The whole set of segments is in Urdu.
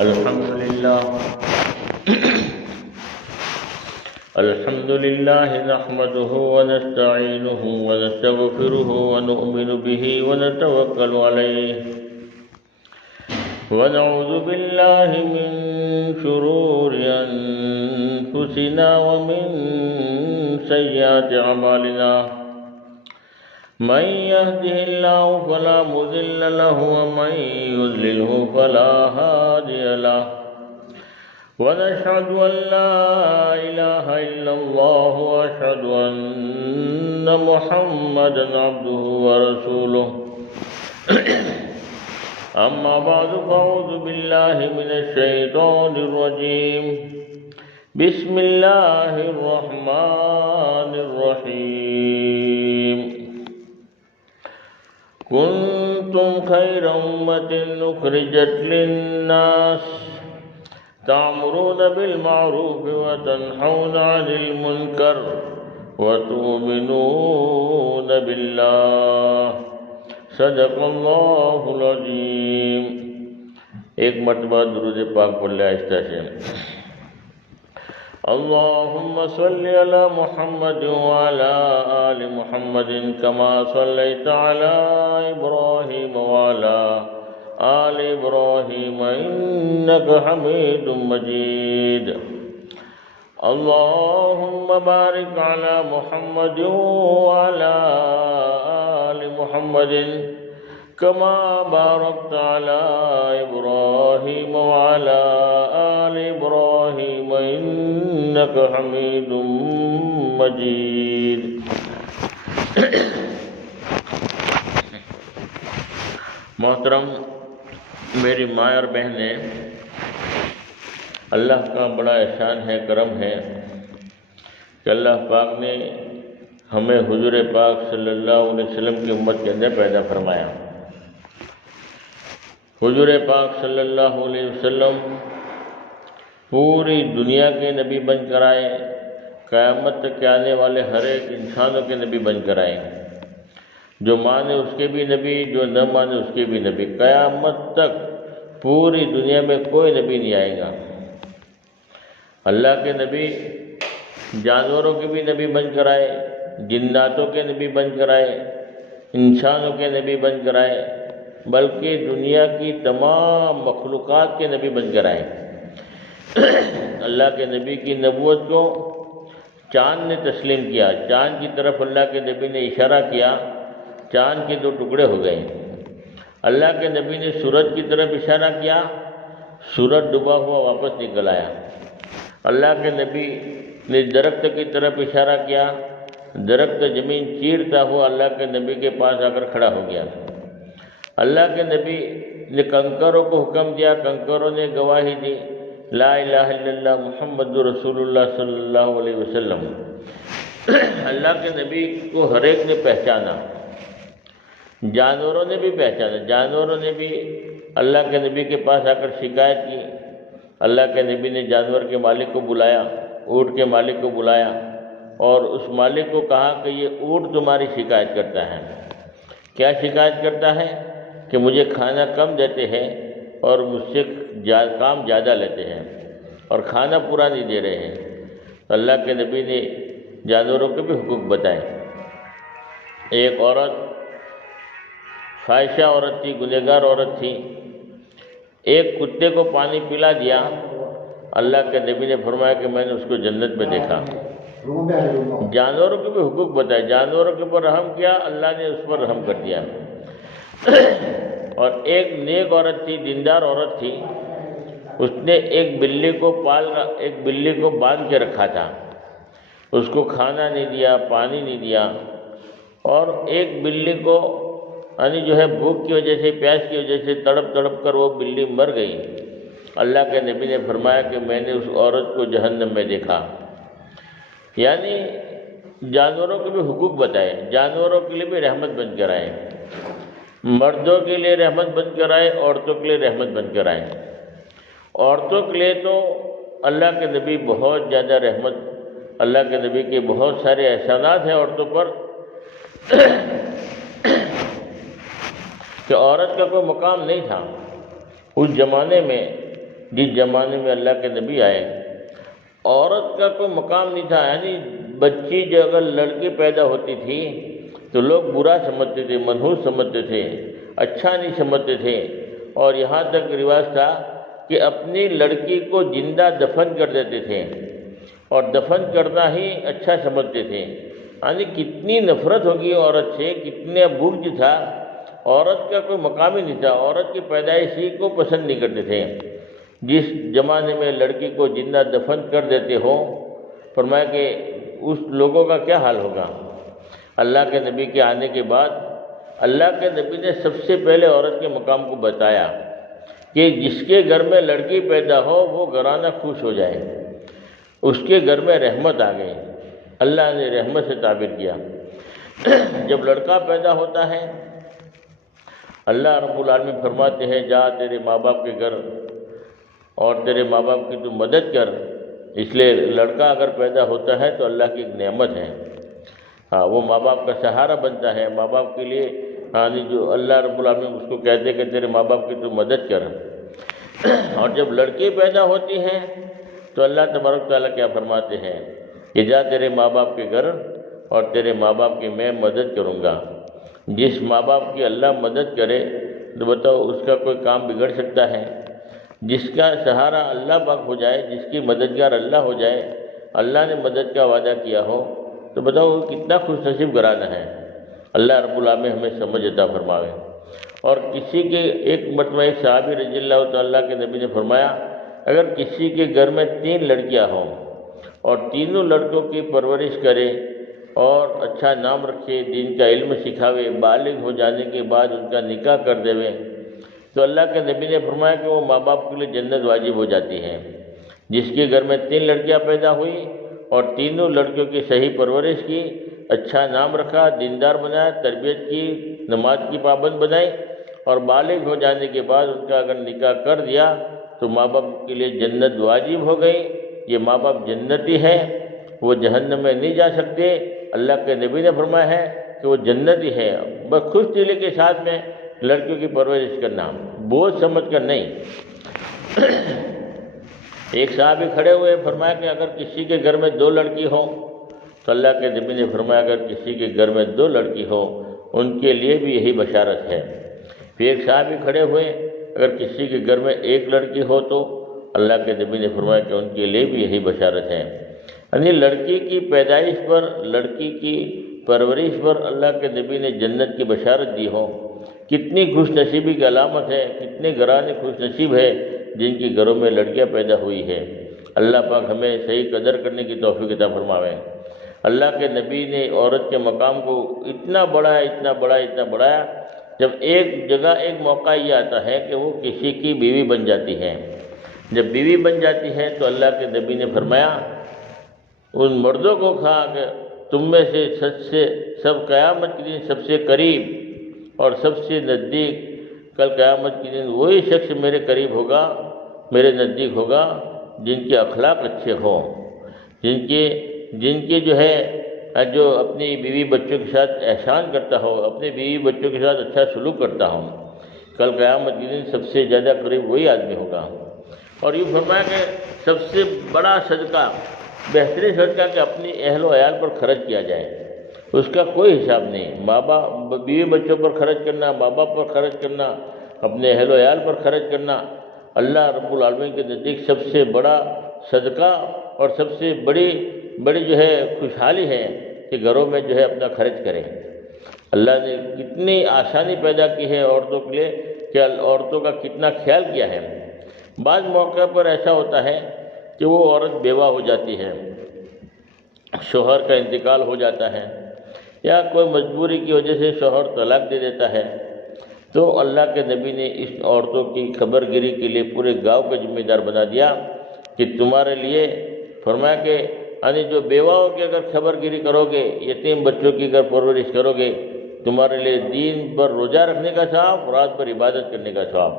الحمد لله نحمده ونستعينه ونستغفره ونؤمن به ونتوكل عليه ونعوذ بالله من شرور أنفسنا ومن سيئات أعمالنا من يهده الله فلا مضل له ومن يضلله فلا هادي له ونشهد أن لا إله إلا الله وأشهد أن محمدا عبده ورسوله أما بعد فأعوذ بالله من الشيطان الرجيم بسم الله الرحمن الرحيم كنتم خير أمة أخرجت للناس تأمرون بالمعروف وتنهون عن المنكر وتؤمنون بالله صدق اللہ العظیم۔ ایک مرتبہ درود پاک پڑھ لے آہستہ سے۔ اللہم صلی علی محمد وعلی آل محمد کما صلیت علی ابراہیم وعلی آل ابراہیم انک حمید مجید۔ اللہم بارک علی محمد وعلی آل محمد کما بارکت علی ابراہیم وعلی آل ابراہیم انک حمید مجید۔ محترم میری ماں اور بہنیں، اللہ کا بڑا احسان ہے، کرم ہے کہ اللہ پاک نے ہمیں حضور پاک صلی اللہ علیہ وسلم کی امت کے اندر پیدا فرمایا۔ حضور پاک صلی اللہ علیہ وسلم پوری دنیا کے نبی بن کر آئے، قیامت تک کے آنے والے ہر ایک انسانوں کے نبی بن کر آئے، جو مانے اس کے بھی نبی، جو نہ مانے اس کے بھی نبی۔ قیامت تک پوری دنیا میں کوئی نبی نہیں آئے گا۔ اللہ کے نبی جانوروں کے بھی نبی بن کر آئے، جناتوں کے نبی بن کر آئے، انسانوں کے نبی بن کر آئے، بلکہ دنیا کی تمام مخلوقات کے نبی بن کر آئے۔ اللہ کے نبی کی نبوت کو چاند نے تسلیم کیا، چاند کی طرف اللہ کے نبی نے اشارہ کیا، چاند کے 2 ٹکڑے ہو گئے۔ اللہ کے نبی نے سورج کی طرف اشارہ کیا، سورج ڈوبا ہوا واپس نکل آیا۔ اللہ کے نبی نے درخت کی طرف اشارہ کیا، درخت زمین چیرتا ہوا اللہ کے نبی کے پاس آ کر کھڑا ہو گیا۔ اللہ کے نبی نے کنکروں کو حکم دیا، کنکروں نے گواہی دی، لا الہ الا اللہ محمد رسول اللہ صلی اللہ علیہ وسلم۔ اللہ کے نبی کو ہر ایک نے پہچانا، جانوروں نے بھی پہچانا، جانوروں نے بھی اللہ کے نبی کے پاس آ کر شکایت کی۔ اللہ کے نبی نے جانور کے مالک کو بلایا، اونٹ کے مالک کو بلایا اور اس مالک کو کہا کہ یہ اونٹ تمہاری شکایت کرتا ہے۔ کیا شکایت کرتا ہے؟ کہ مجھے کھانا کم دیتے ہیں اور مجھ سے کام زیادہ لیتے ہیں اور کھانا پورا نہیں دے رہے ہیں۔ اللہ کے نبی نے جانوروں کے بھی حقوق بتائے۔ ایک عورت فاحشہ عورت تھی، گنہگار عورت تھی، ایک کتے کو پانی پلا دیا۔ اللہ کے نبی نے فرمایا کہ میں نے اس کو جنت میں دیکھا۔ جانوروں کے بھی حقوق بتائے، جانوروں کے اوپر رحم کیا، اللہ نے اس پر رحم کر دیا۔ اور ایک نیک عورت تھی، دیندار عورت تھی، اس نے ایک بلی کو باندھ کے رکھا تھا، اس کو کھانا نہیں دیا، پانی نہیں دیا، اور ایک بلی کو یعنی جو ہے بھوک کی وجہ سے، پیاس کی وجہ سے تڑپ تڑپ کر وہ بلی مر گئی۔ اللہ کے نبی نے فرمایا کہ میں نے اس عورت کو جہنم میں دیکھا۔ یعنی جانوروں کے بھی حقوق بتائے، جانوروں کے لیے بھی رحمت بن کر آئے، مردوں کے لیے رحمت بن کر آئے، عورتوں کے لیے رحمت بن کر آئے۔ عورتوں کے لیے تو اللہ کے نبی بہت زیادہ رحمت، اللہ کے نبی کے بہت سارے احسانات ہیں عورتوں پر کہ عورت کا کوئی مقام نہیں تھا۔ اس زمانے میں جس زمانے میں اللہ کے نبی آئے عورت کا کوئی مقام نہیں تھا، یعنی بچی جو اگر لڑکی پیدا ہوتی تھی تو لوگ برا سمجھتے تھے، منحوس سمجھتے تھے، اچھا نہیں سمجھتے تھے، اور یہاں تک رواج تھا کہ اپنی لڑکی کو زندہ دفن کر دیتے تھے اور دفن کرنا ہی اچھا سمجھتے تھے۔ یعنی کتنی نفرت ہوگی عورت سے، کتنا بغض تھا، عورت کا کوئی مقام ہی نہیں تھا، عورت کی پیدائش ہی کو پسند نہیں کرتے تھے۔ جس زمانے میں لڑکی کو زندہ دفن کر دیتے ہو، فرمایا کہ اس لوگوں کا کیا حال ہوگا۔ اللہ کے نبی کے آنے کے بعد اللہ کے نبی نے سب سے پہلے عورت کے مقام کو بتایا کہ جس کے گھر میں لڑکی پیدا ہو وہ گھرانہ خوش ہو جائے، اس کے گھر میں رحمت آ گئی۔ اللہ نے رحمت سے تعبیر کیا۔ جب لڑکا پیدا ہوتا ہے اللہ رب العالمین فرماتے ہیں جا تیرے ماں باپ کے گھر اور تیرے ماں باپ کی تو مدد کر۔ اس لیے لڑکا اگر پیدا ہوتا ہے تو اللہ کی ایک نعمت ہے، ہاں وہ ماں باپ کا سہارا بنتا ہے، ماں باپ کے لیے جو اللہ رب العالمین اس کو کہتے ہیں کہ تیرے ماں باپ کی تو مدد کر۔ اور جب لڑکی پیدا ہوتی ہے تو اللہ تبارک تعالیٰ کیا فرماتے ہیں کہ جا تیرے ماں باپ کے گھر اور تیرے ماں باپ کی میں مدد کروں گا۔ جس ماں باپ کی اللہ مدد کرے تو بتاؤ اس کا کوئی کام بگڑ سکتا ہے؟ جس کا سہارا اللہ پاک ہو جائے، جس کی مددگار اللہ ہو جائے، اللہ نے مدد کا وعدہ کیا ہو، تو بتاؤ وہ کتنا خوش نصیب گھرانہ ہے۔ اللہ رب العالمین ہمیں سمجھ عطا فرماوے۔ اور کسی کے ایک مرتبہ ایک صحابی رضی اللہ تعالیٰ کے نبی نے فرمایا اگر کسی کے گھر میں 3 لڑکیاں ہوں اور تینوں لڑکوں کی پرورش کرے اور اچھا نام رکھے، دین کا علم سکھاوے، بالغ ہو جانے کے بعد ان کا نکاح کر دیوے، تو اللہ کے نبی نے فرمایا کہ وہ ماں باپ کے لیے جنت واجب ہو جاتی ہے۔ جس کے گھر میں 3 لڑکیاں پیدا ہوئی اور تینوں لڑکیوں کی صحیح پرورش کی، اچھا نام رکھا، دیندار بنایا، تربیت کی، نماز کی پابند بنائی، اور بالغ ہو جانے کے بعد ان کا اگر نکاح کر دیا تو ماں باپ کے لیے جنت واجب ہو گئی۔ یہ ماں باپ جنتی ہے، وہ جہنم میں نہیں جا سکتے۔ اللہ کے نبی نے فرمایا ہے کہ وہ جنتی ہے، بس خوش دلی کے ساتھ میں لڑکیوں کی پرورش کرنا، بوجھ سمجھ کر نہیں۔ ایک صحابی کھڑے ہوئے، فرمایا کہ اگر کسی کے گھر میں 2 لڑکی ہوں تو اللہ کے نبی نے فرمایا اگر کسی کے گھر میں 2 لڑکی ہو ان کے لیے بھی یہی بشارت ہے۔ پھر ایک صحابی کھڑے ہوئے، اگر کسی کے گھر میں 1 لڑکی ہو تو اللہ کے نبی نے فرمایا کہ ان کے لیے بھی یہی بشارت ہے۔ یعنی لڑکی کی پیدائش پر، لڑکی کی پرورش پر اللہ کے نبی نے جنت کی بشارت دی ہو، کتنی خوش نصیبی کی علامت ہے، کتنے گھرانے خوش نصیب ہے جن کے گھروں میں لڑکیاں پیدا ہوئی ہے۔ اللہ پاک ہمیں صحیح قدر کرنے کی توفیق عطا فرماوے۔ اللہ کے نبی نے عورت کے مقام کو اتنا بڑھایا، اتنا بڑھایا، اتنا بڑھایا، جب ایک جگہ ایک موقع یہ آتا ہے کہ وہ کسی کی بیوی بن جاتی ہے۔ جب بیوی بن جاتی ہے تو اللہ کے نبی نے فرمایا ان مردوں کو کہا کہ تم میں سے سب قیامت کے دن سب سے قریب اور سب سے نزدیک، کل قیامت کے دن وہی شخص میرے قریب ہوگا، میرے نزدیک ہوگا جن کے اخلاق اچھے ہوں، جن کے جو اپنی بیوی بچوں کے ساتھ احسان کرتا ہو، اپنے بیوی بچوں کے ساتھ اچھا سلوک کرتا ہو، کل قیامت کے دن سب سے زیادہ قریب وہی آدمی ہوگا۔ اور یہ فرمایا کہ سب سے بڑا صدقہ، بہترین صدقہ کہ اپنی اہل و عیال پر خرچ کیا جائے، اس کا کوئی حساب نہیں۔ ماں باپ، بیوی بچوں پر خرچ کرنا، ماں باپ پر خرچ کرنا، اپنے اہل و عیال پر خرچ کرنا، اللہ رب العالمین کے نزدیک سب سے بڑا صدقہ اور سب سے بڑی خوشحالی ہے کہ گھروں میں اپنا خرچ کریں۔ اللہ نے کتنی آسانی پیدا کی ہے عورتوں کے لیے کہ عورتوں کا کتنا خیال کیا ہے۔ بعض موقع پر ایسا ہوتا ہے کہ وہ عورت بیوہ ہو جاتی ہے، شوہر کا انتقال ہو جاتا ہے، یا کوئی مجبوری کی وجہ سے شوہر طلاق دے دیتا ہے، تو اللہ کے نبی نے اس عورتوں کی خبر گیری کے لیے پورے گاؤں کا ذمہ دار بنا دیا کہ تمہارے لیے، فرمایا کہ یعنی جو بیواؤں کی اگر خبر گیری کرو گے، یتیم بچوں کی اگر پرورش کرو گے، تمہارے لیے دین پر روزہ رکھنے کا ثواب، رات پر عبادت کرنے کا ثواب،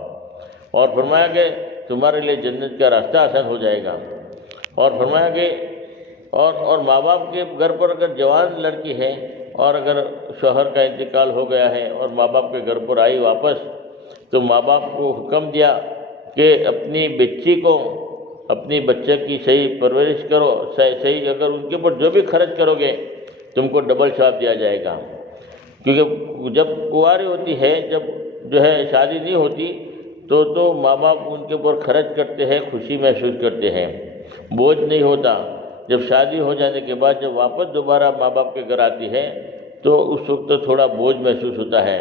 اور فرمایا کہ تمہارے لیے جنت کا راستہ آسان ہو جائے گا۔ اور فرمایا کہ اور ماں باپ کے گھر پر اگر جوان لڑکی ہے اور اگر شوہر کا انتقال ہو گیا ہے اور ماں باپ کے گھر پر آئی واپس، تو ماں باپ کو حکم دیا کہ اپنی بچی کو، اپنی بچے کی صحیح پرورش کرو، صحیح اگر ان کے اوپر جو بھی خرچ کرو گے تم کو ڈبل ثواب دیا جائے گا، کیونکہ جب کنواری ہوتی ہے، جب جو ہے شادی نہیں ہوتی تو ماں باپ ان کے اوپر خرچ کرتے ہیں، خوشی محسوس کرتے ہیں، بوجھ نہیں ہوتا۔ جب شادی ہو جانے کے بعد جب واپس دوبارہ ماں باپ کے گھر آتی ہے تو اس وقت تھوڑا بوجھ محسوس ہوتا ہے۔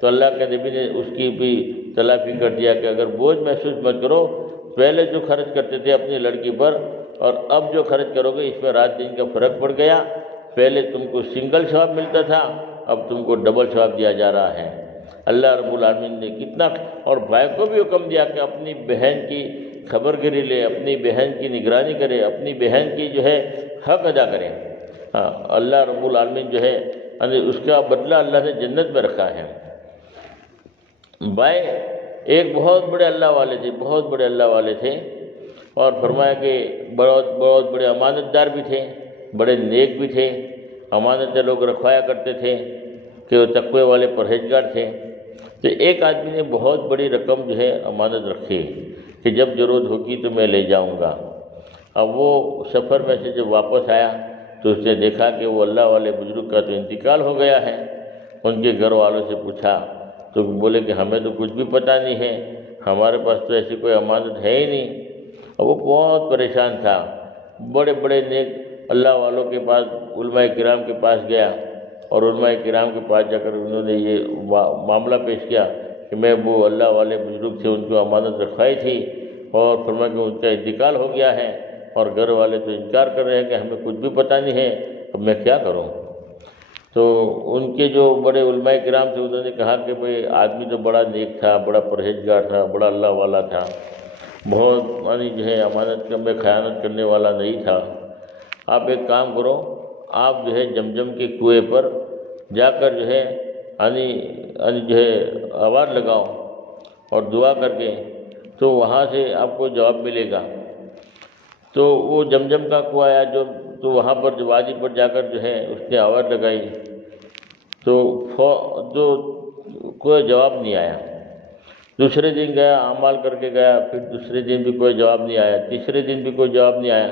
تو اللہ کے نبی نے اس کی بھی تلافی کر دیا کہ اگر بوجھ محسوس مت کرو، پہلے جو خرچ کرتے تھے اپنی لڑکی پر اور اب جو خرچ کرو گے اس میں رات دن کا فرق پڑ گیا، پہلے تم کو سنگل ثواب ملتا تھا، اب تم کو ڈبل ثواب دیا جا رہا ہے۔ اللہ رب العالمین نے کتنا، اور بھائی کو بھی حکم دیا کہ اپنی بہن کی خبر گیری لے، اپنی بہن کی نگرانی کرے، اپنی بہن کی جو ہے حق ادا کرے۔ ہاں، اللہ رب العالمین جو ہے اس کا بدلہ اللہ نے جنت میں رکھا ہے۔ بھائی ایک بہت بڑے اللہ والے تھے، بہت بڑے اللہ والے تھے، اور فرمایا کہ بہت بڑے امانت دار بھی تھے، بڑے نیک بھی تھے، امانتیں لوگ رکھوایا کرتے تھے کہ وہ تقوی والے پرہیزگار تھے۔ تو ایک آدمی نے بہت بڑی رقم جو ہے امانت رکھی کہ جب ضرورت ہوگی تو میں لے جاؤں گا۔ اب وہ سفر میں سے جب واپس آیا تو اس نے دیکھا کہ وہ اللہ والے بزرگ کا تو انتقال ہو گیا ہے۔ ان کے گھر والوں سے پوچھا تو بولے کہ ہمیں تو کچھ بھی پتہ نہیں ہے، ہمارے پاس تو ایسی کوئی امانت ہے ہی نہیں۔ اب وہ بہت پریشان تھا، بڑے بڑے نیک اللہ والوں کے پاس، علماء کرام کے پاس گیا، اور علماء کرام کے پاس جا کر انہوں نے یہ معاملہ پیش کیا کہ میں وہ اللہ والے بزرگ سے ان کو امانت رکھوائی تھی، اور فرمایا کہ ان کا انتقال ہو گیا ہے، اور گھر والے تو انکار کر رہے ہیں کہ ہمیں کچھ بھی پتہ نہیں ہے، اب میں کیا کروں۔ تو ان کے جو بڑے علماء کرام تھے انہوں نے کہا کہ بھئی آدمی تو بڑا نیک تھا، بڑا پرہیزگار تھا، بڑا اللہ والا تھا، بہت جو ہے امانت میں خیانت کرنے والا نہیں تھا۔ آپ ایک کام کرو، آپ جو ہے جمجم کے کنویں پر جا کر جو ہے جو ہے آواز لگاؤ اور دعا کر کے، تو وہاں سے آپ کو جواب ملے گا۔ تو وہ جمجم کا کنواں آیا تو وہاں پر جو وادی پر جا کر جو ہے اس نے آواز لگائی تو کوئی جواب نہیں آیا۔ دوسرے دن گیا، اعمال کر کے گیا، پھر دوسرے دن بھی کوئی جواب نہیں آیا، تیسرے دن بھی کوئی جواب نہیں آیا۔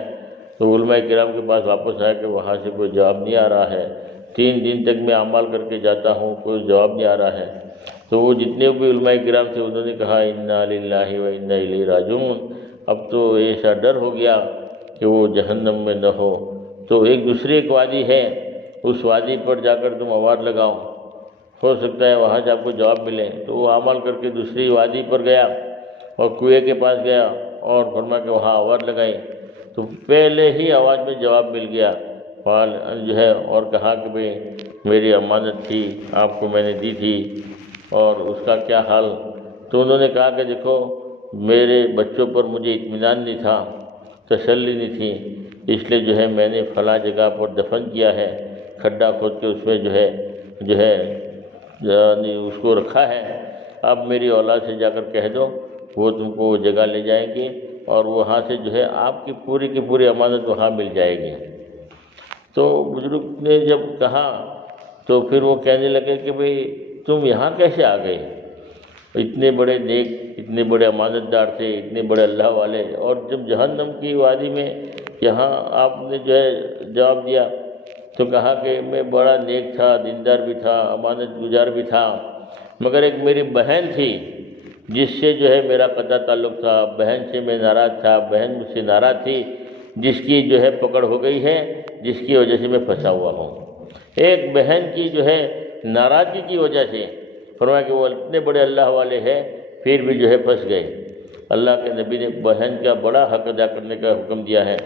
تو علماء کرام کے پاس واپس آیا کہ وہاں سے کوئی جواب نہیں آ رہا ہے، 3 دن تک میں اعمال کر کے جاتا ہوں، کوئی جواب نہیں آ رہا ہے۔ تو وہ جتنے بھی علماء کرام تھے انہوں نے کہا انا للہ و انا الیہ راجعون، اب تو ایسا ڈر ہو گیا کہ وہ جہنم میں نہ ہو۔ تو ایک دوسری ایک وادی ہے، اس وادی پر جا کر تم آواز لگاؤ، ہو سکتا ہے وہاں سے آپ کو جواب ملے۔ تو وہ عمل کر کے دوسری وادی پر گیا اور کنویں کے پاس گیا اور فرمایا کہ وہاں آواز لگائی تو پہلے ہی آواز میں جواب مل گیا جو ہے، اور کہا کہ بھئی میری امانت تھی، آپ کو میں نے دی تھی، اور اس کا کیا حال۔ تو انہوں نے کہا کہ دیکھو میرے بچوں پر مجھے اطمینان نہیں تھا، تسلی نہیں تھی، اس لیے جو ہے میں نے فلاں جگہ پر دفن کیا ہے، کھڈا کھود کے اس میں جو ہے اس کو رکھا ہے۔ اب میری اولاد سے جا کر کہہ دو، وہ تم کو وہ جگہ لے جائیں گی اور وہاں سے جو ہے آپ کی پوری کی پوری امانت وہاں مل جائے گی۔ تو بزرگ نے جب کہا تو پھر وہ کہنے لگے کہ بھئی تم یہاں کیسے آ گئے، اتنے بڑے نیک، اتنے بڑے امانت دار تھے، اتنے بڑے اللہ والے، اور جب جہنم کی وادی میں یہاں آپ نے جو ہے جواب دیا۔ تو کہا کہ میں بڑا نیک تھا، دیندار بھی تھا، امانت گزار بھی تھا، مگر ایک میری بہن تھی جس سے جو ہے میرا قطع تعلق تھا، بہن سے میں ناراض تھا، بہن مجھ سے ناراض تھی، جس کی جو ہے پکڑ ہو گئی ہے، جس کی وجہ سے میں پھنسا ہوا ہوں۔ ایک بہن کی جو ہے ناراضگی کی وجہ سے فرمایا کہ وہ اتنے بڑے اللہ والے ہیں پھر بھی جو ہے پھنس گئے۔ اللہ کے نبی نے بہن کا بڑا حق ادا کرنے کا حکم دیا ہے۔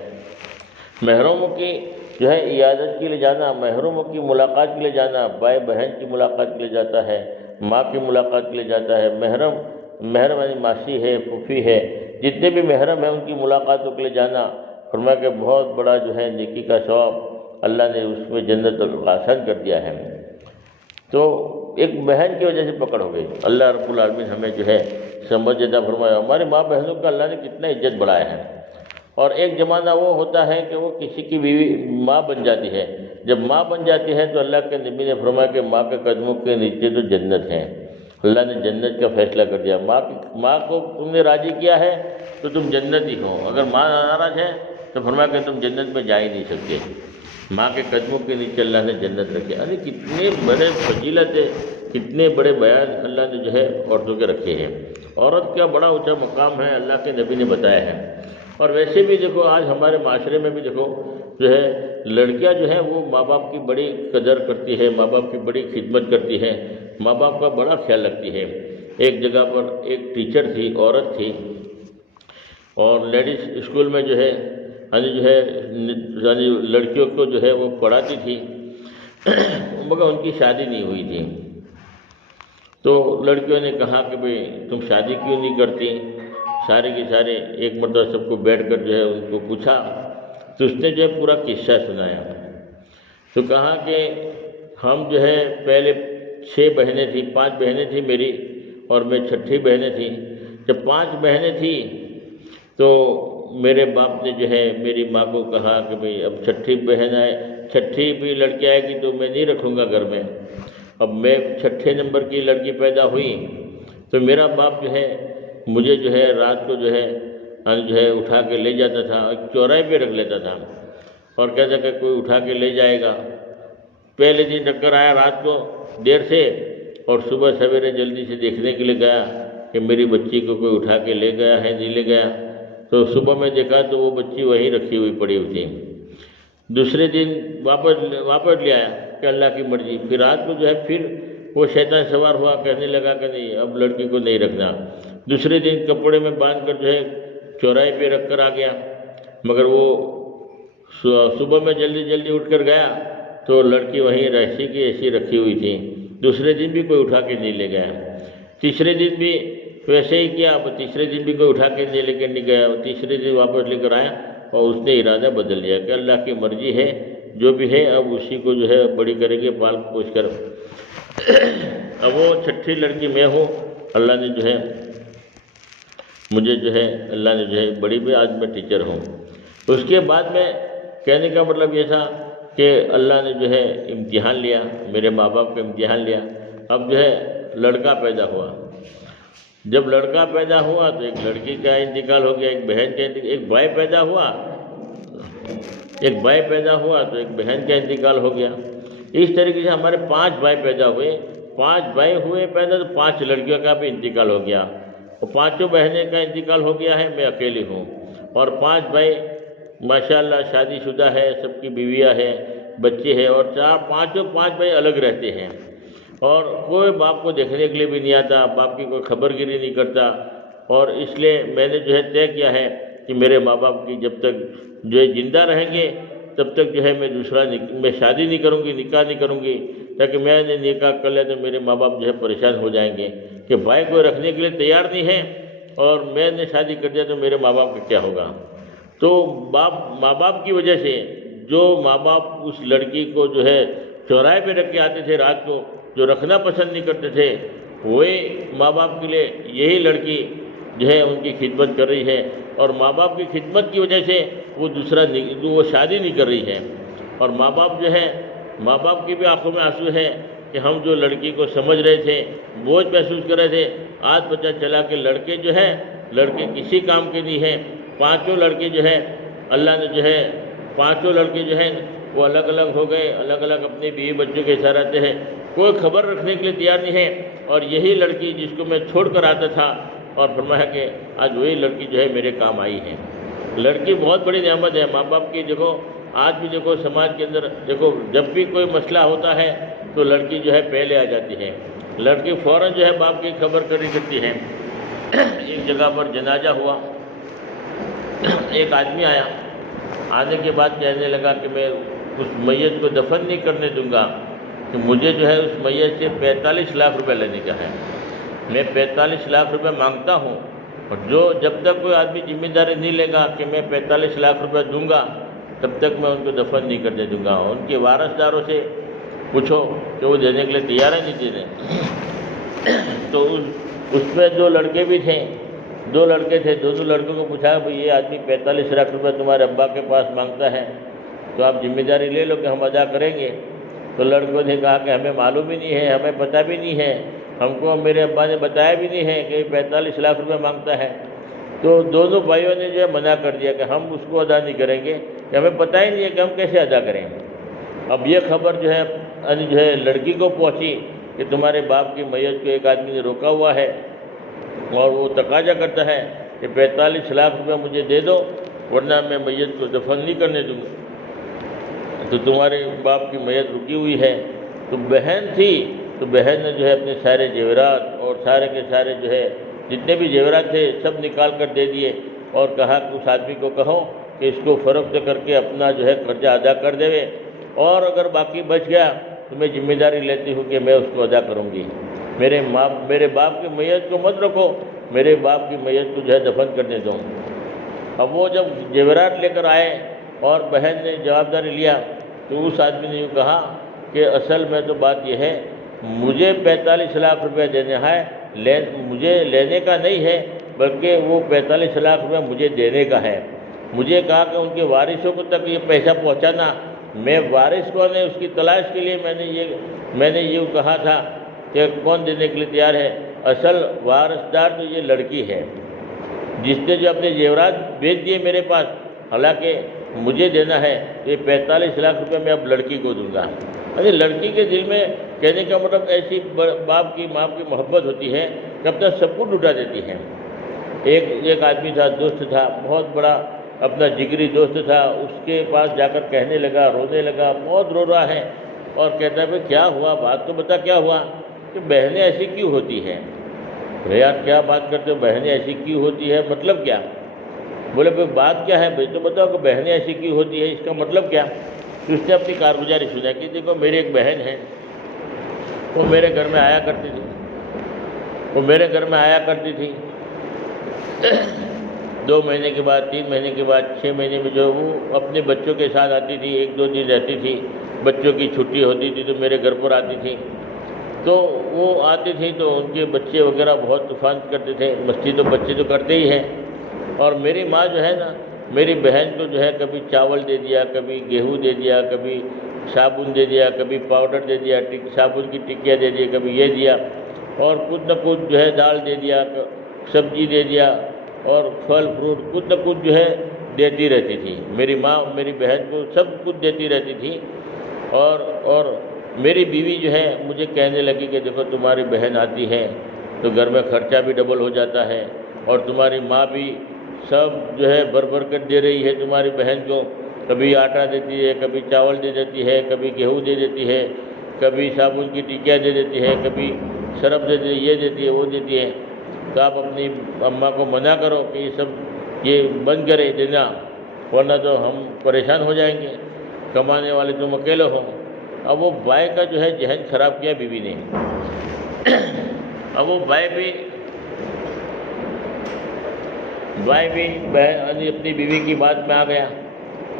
محروموں کی جو ہے عیادت کے لیے جانا، محروموں کی ملاقات کے لیے جانا، بھائی بہن کی ملاقات کے لیے جاتا ہے، ماں کی ملاقات کے لیے جاتا ہے، محرم یعنی ماسی ہے، پھوپھی ہے، جتنے بھی محرم ہیں ان کی ملاقاتوں کے لیے جانا، فرمایا کہ بہت بڑا جو ہے نیکی کا ثواب اللہ نے اس میں جنت آسان کر دیا ہے۔ تو ایک بہن کی وجہ سے پکڑ ہو گئی۔ اللہ رب العالمین ہمیں جو ہے سمجھ عطا فرمایا۔ ہمارے ماں بہنوں کا اللہ نے کتنا عزت بڑھایا ہے، اور ایک زمانہ وہ ہوتا ہے کہ وہ کسی کی بیوی ماں بن جاتی ہے، جب ماں بن جاتی ہے تو اللہ کے نبی نے فرمایا کہ ماں کے قدموں کے نیچے تو جنت ہے، اللہ نے جنت کا فیصلہ کر دیا۔ ماں کو تم نے راضی کیا ہے تو تم جنتی ہو، اگر ماں ناراض ہے تو فرمایا کہ تم جنت میں جا ہی نہیں سکتے۔ ماں کے قدموں کے نیچے اللہ نے جنت رکھی۔ ارے کتنے بڑے فضیلت ہے، کتنے بڑے بیان اللہ نے جو ہے عورتوں کے رکھے ہیں۔ عورت کا بڑا اونچا مقام ہے، اللہ کے نبی نے بتایا ہے۔ اور ویسے بھی دیکھو آج ہمارے معاشرے میں بھی دیکھو جو ہے لڑکیاں جو ہیں وہ ماں باپ کی بڑی قدر کرتی ہے، ماں باپ کی بڑی خدمت کرتی ہے، ماں باپ کا بڑا خیال رکھتی ہے۔ ایک جگہ پر ایک ٹیچر تھی، عورت تھی، اور لیڈیز اسکول میں جو ہے لڑکیوں کو جو ہے وہ پڑھاتی تھی، مگر ان کی شادی نہیں ہوئی تھی۔ تو لڑکیوں نے کہا کہ بھئی تم شادی کیوں نہیں کرتی؟ سارے کے سارے ایک مرتبہ سب کو بیٹھ کر جو ہے ان کو پوچھا، تو اس نے جو ہے پورا قصہ سنایا۔ تو کہا کہ ہم جو ہے پہلے 6 بہنیں تھیں، 5 بہنیں تھیں میری اور میں چھٹی بہنیں تھیں۔ جب 5 بہنیں تھیں تو میرے باپ نے جو ہے میری ماں کو کہا کہ بھئی اب چھٹی بہن آئے، چھٹی بھی لڑکی آئے گی تو میں نہیں رکھوں گا گھر میں۔ اب میں 6 نمبر کی لڑکی پیدا ہوئی تو میرا باپ جو ہے مجھے جو ہے رات کو جو ہے اٹھا کے لے جاتا تھا، چوراہے پہ رکھ لیتا تھا اور کہتا کہ کوئی اٹھا کے لے جائے گا۔ پہلے دن چکر آیا رات کو دیر سے، اور صبح سویرے جلدی سے دیکھنے کے لیے گیا کہ میری بچی کو کوئی اٹھا کے لے گیا ہے نہیں لے گیا۔ تو صبح میں دیکھا تو وہ بچی وہیں رکھی ہوئی پڑی ہوئی تھی۔ دوسرے دن واپس لے آیا کہ اللہ کی مرضی۔ پھر رات کو جو ہے پھر وہ شیطان سوار ہوا، کہنے لگا کہ نہیں اب لڑکی کو نہیں رکھنا۔ دوسرے دن کپڑے میں باندھ کر جو ہے چوراہے پہ رکھ کر آ گیا، مگر وہ صبح میں جلدی اٹھ کر گیا تو لڑکی وہیں ایسی کی ایسی رکھی ہوئی تھی۔ دوسرے دن بھی کوئی اٹھا کے نہیں لے گیا۔ تیسرے دن بھی ویسے ہی کیا، تیسرے دن بھی کوئی اٹھا کے لے کے نہیں گیا۔ تیسرے دن واپس لے کر آیا اور اس نے ارادہ بدل دیا کہ اللہ کی مرضی ہے جو بھی ہے اب اسی کو جو ہے بڑی کریں گے، پال پوچھ کر۔ اب وہ 6ٹھی لڑکی میں ہوں، اللہ نے جو ہے مجھے جو ہے اللہ نے جو ہے بڑی بھی، آج میں ٹیچر ہوں۔ اس کے بعد میں کہنے کا مطلب یہ تھا کہ اللہ نے جو ہے امتحان لیا، میرے ماں باپ کا امتحان لیا۔ اب جو ہے لڑکا پیدا ہوا۔ جب لڑکا پیدا ہوا تو ایک لڑکی کا انتقال ہو گیا، ایک بہن کا انتقال، ایک بھائی پیدا ہوا تو ایک بہن کا انتقال ہو گیا۔ اس طریقے سے ہمارے 5 بھائی پیدا ہوئے، 5 بھائی ہوئے پیدا تو 5 لڑکیوں کا بھی انتقال ہو گیا، اور 5 بہنیں کا انتقال ہو گیا ہے، میں اکیلی ہوں۔ اور 5 بھائی ماشاءاللہ شادی شدہ ہے، سب کی بیویاں ہیں، بچے ہیں، اور 5 بھائی الگ رہتے ہیں، اور کوئی باپ کو دیکھنے کے لیے بھی نہیں آتا، باپ کی کوئی خبر گیری نہیں کرتا۔ اور اس لیے میں نے جو ہے طے کیا ہے کہ میرے ماں باپ کی جب تک جو ہے زندہ رہیں گے تب تک جو ہے میں شادی نہیں کروں گی، نکاح نہیں کروں گی، تاکہ میں نے نکاح کر لیا تو میرے ماں باپ جو ہے پریشان ہو جائیں گے کہ بھائی کو رکھنے کے لیے تیار نہیں ہے اور میں نے شادی کر دیا تو میرے ماں باپ کا کیا ہوگا۔ تو ماں باپ کی وجہ سے جو ماں باپ اس لڑکی کو جو ہے چوراہے پہ رکھ کے آتے تھے رات کو، جو رکھنا پسند نہیں کرتے تھے، وہی ماں باپ کے لیے یہی لڑکی جو ہے ان کی خدمت کر رہی ہے، اور ماں باپ کی خدمت کی وجہ سے وہ شادی نہیں کر رہی ہے۔ اور ماں باپ کی بھی آنکھوں میں آنسو ہے کہ ہم جو لڑکی کو سمجھ رہے تھے، بوجھ محسوس کر رہے تھے، آج پتہ چلا کہ لڑکے کسی کام کے نہیں ہیں۔ 5 لڑکے جو ہے اللہ نے جو ہے 5 لڑکے جو ہیں وہ الگ الگ ہو گئے، الگ الگ اپنے بیوی بچوں کے ساتھ رہتے ہیں، کوئی خبر رکھنے کے لیے تیار نہیں ہے۔ اور یہی لڑکی جس کو میں چھوڑ کر آتا تھا، اور فرمایا کہ آج وہی لڑکی جو ہے میرے کام آئی ہے۔ لڑکی بہت بڑی نعمت ہے ماں باپ کی۔ دیکھو آج بھی دیکھو سماج کے اندر دیکھو جب بھی کوئی مسئلہ ہوتا ہے تو لڑکی جو ہے پہلے آ جاتی ہے، لڑکی فوراً جو ہے باپ کی خبر کری کرتی ہے۔ ایک جگہ پر جنازہ ہوا، ایک آدمی آیا، آنے کے بعد کہنے لگا کہ میں اس میت کو دفن نہیں کرنے دوں گا، کہ مجھے جو ہے اس میت سے 45 لاکھ روپے لینے کا ہے، میں 45 لاکھ روپے مانگتا ہوں، اور جب تک کوئی آدمی ذمہ داری نہیں لے گا کہ میں 45 لاکھ روپے دوں گا تب تک میں ان کو دفن نہیں کرنے دوں گا۔ ان کے وارثداروں سے پوچھو کہ وہ دینے کے لیے تیار ہے نہیں دینے۔ تو اس میں 2 لڑکے بھی تھے، 2 لڑکے تھے، دونوں لڑکوں کو پوچھا بھئی یہ آدمی 45 لاکھ روپے تمہارے ابا کے پاس مانگتا ہے تو آپ ذمہ داری لے لو کہ ہم ادا کریں گے۔ تو لڑکوں نے کہا کہ ہمیں معلوم ہی نہیں ہے، ہمیں پتہ بھی نہیں ہے، ہم کو میرے ابا نے بتایا بھی نہیں ہے کہ 45 لاکھ روپے مانگتا ہے۔ تو دونوں بھائیوں نے جو ہے منع کر دیا کہ ہم اس کو ادا نہیں کریں گے، کہ ہمیں پتہ ہی نہیں ہے کہ ہم کیسے ادا کریں۔ اب یہ خبر جو ہے لڑکی کو پہنچی کہ تمہارے باپ کی میت کو ایک آدمی نے روکا ہوا ہے اور وہ تقاضا کرتا ہے کہ 45 لاکھ روپے مجھے دے دو ورنہ میں میت کو دفن نہیں کرنے دوں گا۔ تو تمہارے باپ کی میت رکی ہوئی ہے۔ تو بہن تھی، تو بہن نے جو ہے اپنے سارے زیورات اور سارے کے سارے جو ہے جتنے بھی زیورات تھے سب نکال کر دے دیے اور کہا کہ اس آدمی کو کہو کہ اس کو فروخت کر کے اپنا جو ہے قرضہ ادا کر دے، اور اگر باقی بچ گیا تو میں ذمہ داری لیتی ہوں کہ میں اس کو ادا کروں گی۔ میرے باپ کی میت کو مت رکھو، میرے باپ کی میت کو جو ہے دفن کرنے دو۔ اب وہ جب زیورات لے کر آئے اور بہن نے جواب داری لیا تو اس آدمی نے یوں کہا کہ اصل میں تو بات یہ ہے، مجھے 45 لاکھ روپے دینے ہیں، مجھے لینے کا نہیں ہے بلکہ وہ 45 لاکھ روپے مجھے دینے کا ہے۔ مجھے کہا کہ ان کے وارثوں کو تک یہ پیسہ پہنچانا، میں وارث کون ہے اس کی تلاش کے لیے میں نے یہ کہا تھا کہ کون دینے کے لیے تیار ہے۔ اصل وارثدار تو یہ لڑکی ہے جس نے جو اپنے زیورات بیچ دیے میرے پاس، حالانکہ مجھے دینا ہے۔ یہ 45 لاکھ روپے میں اب لڑکی کو دوں گا۔ ارے لڑکی کے دل میں کہنے کا مطلب ایسی باپ کی ماں کی محبت ہوتی ہے کہ اپنا سب کچھ لٹا دیتی ہے۔ ایک آدمی تھا، دوست تھا، بہت بڑا اپنا جگری دوست تھا، اس کے پاس جا کر کہنے لگا، رونے لگا، بہت رو رہا ہے اور کہتا ہے بھائی کیا ہوا، بات تو بتا کیا ہوا، کہ بہنیں ایسی کیوں ہوتی ہیں؟ بھائی یار کیا بات کرتے ہو، بہنیں ایسی کیوں ہوتی ہے، مطلب کیا؟ بولے بھائی بات کیا ہے، بھائی تو بتاؤ کہ بہنیں ایسی کیوں ہوتی ہے، اس کا مطلب کیا؟ تو اس نے اپنی کارگزاری سنا کہ دیکھو میری ایک بہن ہے، وہ میرے گھر میں آیا کرتی تھی 2 مہینے کے بعد، 3 مہینے کے بعد، 6 مہینے میں جو وہ اپنے بچوں کے ساتھ آتی تھی، 1-2 دن رہتی تھی، بچوں کی چھٹی ہوتی تھی تو میرے گھر پر آتی تھی۔ تو وہ آتی تھی تو ان کے بچے وغیرہ بہت طوفان کرتے تھے، مستی تو بچے تو کرتے ہی ہیں۔ اور میری ماں جو ہے نا، میری بہن کو جو ہے کبھی چاول دے دیا، کبھی گیہوں دے دیا، کبھی صابن دے دیا، کبھی پاؤڈر دے دیا، صابن کی ٹکیاں دے دی، کبھی یہ دیا، اور کچھ نہ کچھ جو ہے دال دے دیا، سبزی دے دیا، اور پھل فروٹ کچھ نہ کچھ جو ہے دیتی رہتی تھی۔ میری ماں میری بہن کو سب کچھ دیتی رہتی تھی۔ اور میری بیوی جو ہے مجھے کہنے لگی کہ دیکھو تمہاری بہن آتی ہے تو گھر میں خرچہ بھی ڈبل ہو جاتا ہے، اور تمہاری ماں بھی سب جو ہے بھر کر دے رہی ہے تمہاری بہن کو، کبھی آٹا دیتی ہے، کبھی چاول دے دیتی ہے، کبھی گیہوں دے دیتی ہے، کبھی صابن کی ٹکیاں دے دیتی ہے، کبھی سرف دے دیتی ہے، یہ دیتی ہے، وہ دیتی ہے۔ تو آپ اپنی اماں کو منع کرو کہ یہ بند کرے دینا، ورنہ تو ہم پریشان ہو جائیں گے، کمانے والے تم اکیلے ہو۔ اب وہ بھائی کا جو ہے ذہن خراب کیا بیوی نے۔ اب وہ بھائی بھی بہن اپنی بیوی کی بات میں آ گیا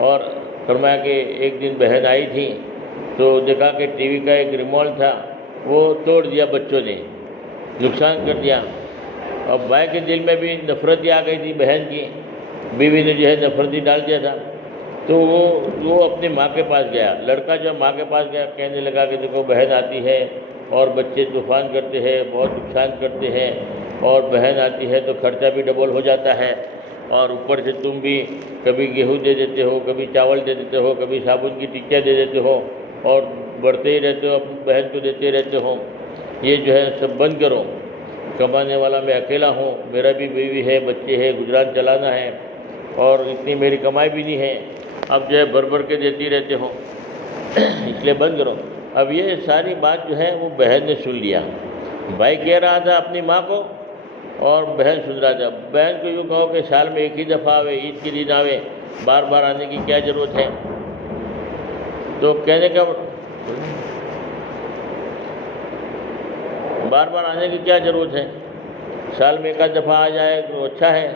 اور فرمایا کہ ایک دن بہن آئی تھی تو دیکھا کہ ٹی وی کا ایک ریموٹ تھا وہ توڑ دیا، بچوں نے نقصان کر دیا۔ اور بھائی کے دل میں بھی نفرتی آ گئی تھی بہن کی، بیوی نے جو ہے نفرتی ڈال دیا تھا۔ تو وہ اپنی ماں کے پاس گیا، لڑکا جو ماں کے پاس گیا، کہنے لگا کہ دیکھو بہن آتی ہے اور بچے طوفان کرتے ہیں، بہت نقصان کرتے ہیں، اور بہن آتی ہے تو خرچہ بھی ڈبل ہو جاتا ہے، اور اوپر سے تم بھی کبھی گیہوں دے دیتے ہو، کبھی چاول دے دیتے ہو، کبھی صابن کی ٹکیاں دے دیتے ہو، اور بڑھتے ہی رہتے ہو، اپنی بہن کو دیتے رہتے ہو۔ یہ جو ہے سب بند کرو، کمانے والا میں اکیلا ہوں، میرا بھی بیوی ہے، بچے ہے، گزران چلانا ہے، اور اتنی میری کمائی بھی نہیں ہے، اب جو ہے بھر کے دیتی رہتے ہو، اس لیے بند کرو۔ اب یہ ساری بات جو ہے وہ بہن نے سن لیا، بھائی کہہ رہا تھا اپنی ماں کو اور بہن سن رہا تھا۔ بہن کو یوں کہو کہ سال میں ایک ہی دفعہ آوے، عید کے دن آوے، بار بار آنے کی کیا ضرورت ہے؟ تو کہنے کا بار بار آنے کی کیا ضرورت ہے، سال میں ایک آدھ دفعہ آ جائے تو اچھا ہے۔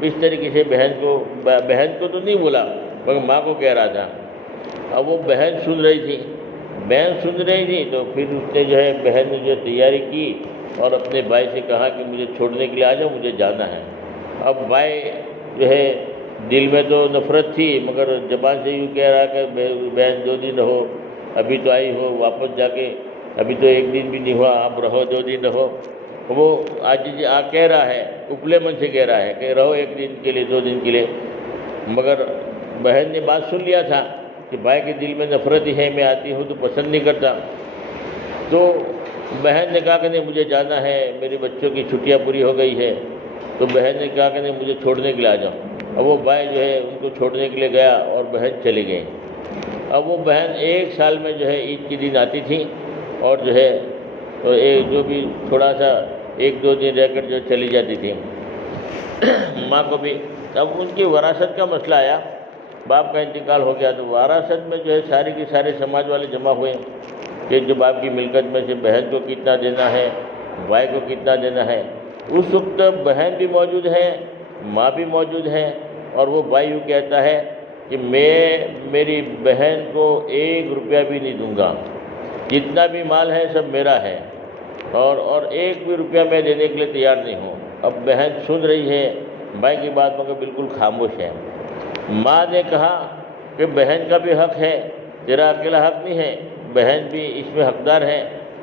اس طریقے سے بہن کو تو نہیں بولا مگر ماں کو کہہ رہا تھا۔ اب وہ بہن سن رہی تھی تو پھر اس نے جو ہے بہن نے جو تیاری کی اور اپنے بھائی سے کہا کہ مجھے چھوڑنے کے لیے آ جاؤ، مجھے جانا ہے۔ اب بھائی جو ہے دل میں تو نفرت تھی مگر زبان سے یوں کہہ رہا کہ بہن 2 دن رہو، ابھی تو آئی ہو، واپس جا کے ابھی تو ایک دن بھی نہیں ہوا، آپ رہو 2 دن رہو۔ وہ آج کہہ رہا ہے، اپلے من سے کہہ رہا ہے کہ رہو 1 دن کے لیے 2 دن کے لیے، مگر بہن نے بات سن لیا تھا کہ بھائی کے دل میں نفرت ہی ہے، میں آتی ہوں تو پسند نہیں کرتا۔ تو بہن نے کہا کہ نہیں مجھے جانا ہے، میرے بچوں کی چھٹیاں پوری ہو گئی ہے۔ تو بہن نے کہا کہ نہیں مجھے چھوڑنے کے لیے آ جاؤ۔ اب وہ بھائی جو ہے ان کو چھوڑنے کے لیے گیا اور بہن چلی گئی۔ اب وہ بہن 1 سال میں جو ہے عید کے دن آتی تھی اور جو ہے جو بھی تھوڑا سا 1-2 دن رہ کر جو چلی جاتی تھی ماں کو بھی۔ اب ان کی وراثت کا مسئلہ آیا، باپ کا انتقال ہو گیا، تو وراثت میں جو ہے سارے کے سارے سماج والے جمع ہوئے کہ جو باپ کی ملکت میں سے بہن کو کتنا دینا ہے، بھائی کو کتنا دینا ہے۔ اس وقت بہن بھی موجود ہے، ماں بھی موجود ہے، اور وہ بھائی یوں کہتا ہے کہ میں میری بہن کو 1 روپیہ بھی نہیں دوں گا، جتنا بھی مال ہے سب میرا ہے، اور 1 بھی روپیہ میں دینے کے لیے تیار نہیں ہوں۔ اب بہن سن رہی ہے بھائی کی بات مگر بالکل خاموش ہے۔ ماں نے کہا کہ بہن کا بھی حق ہے، تیرا اکیلا حق نہیں ہے، بہن بھی اس میں حقدار ہے،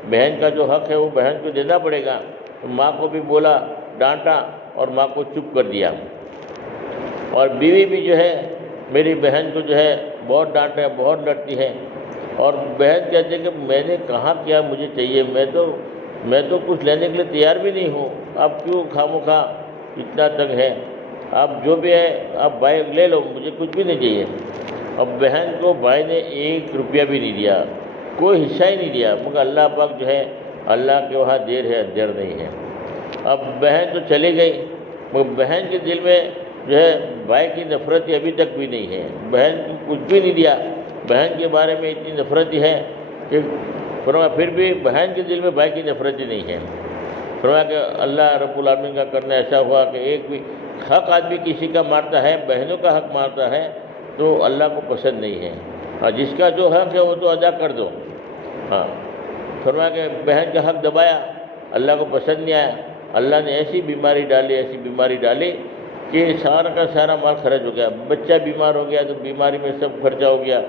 بہن کا جو حق ہے وہ بہن کو دینا پڑے گا۔ تو ماں کو بھی بولا، ڈانٹا اور ماں کو چپ کر دیا۔ اور بیوی بھی جو ہے میری بہن کو جو ہے بہت ڈانٹا ہے، بہت ڈرتی ہے، اور بہن کہتے ہیں کہ میں نے کہاں کیا مجھے چاہیے، میں تو کچھ لینے کے لیے تیار بھی نہیں ہوں، آپ کیوں خواہ اتنا تنگ ہے، آپ جو بھی ہے آپ بھائی لے لو، مجھے کچھ بھی نہیں چاہیے۔ اب بہن کو بھائی نے 1 روپیہ بھی نہیں دیا، کوئی حصہ ہی نہیں دیا، مگر اللہ پاک جو ہے اللہ کے وہاں دیر ہے اندر نہیں ہے۔ اب بہن تو چلی گئی، مگر بہن کے دل میں جو ہے بھائی کی نفرت ابھی تک بھی نہیں ہے، بہن کو کچھ بھی نہیں دیا، بہن کے بارے میں اتنی نفرت ہے کہ فرمایا پھر بھی بہن کے دل میں بھائی کی نفرت ہی نہیں ہے۔ فرمایا کہ اللہ رب العالمین کا کرنا ایسا ہوا کہ ایک بھی حق آدمی کسی کا مارتا ہے، بہنوں کا حق مارتا ہے تو اللہ کو پسند نہیں ہے۔ ہاں جس کا جو حق ہے وہ تو ادا کر دو۔ ہاں فرمایا کہ بہن کا حق دبایا، اللہ کو پسند نہیں آیا، اللہ نے ایسی بیماری ڈالی کہ سارا کا سارا مال خرچ ہو گیا، بچہ بیمار ہو گیا تو بیماری میں سب خرچہ ہو گیا،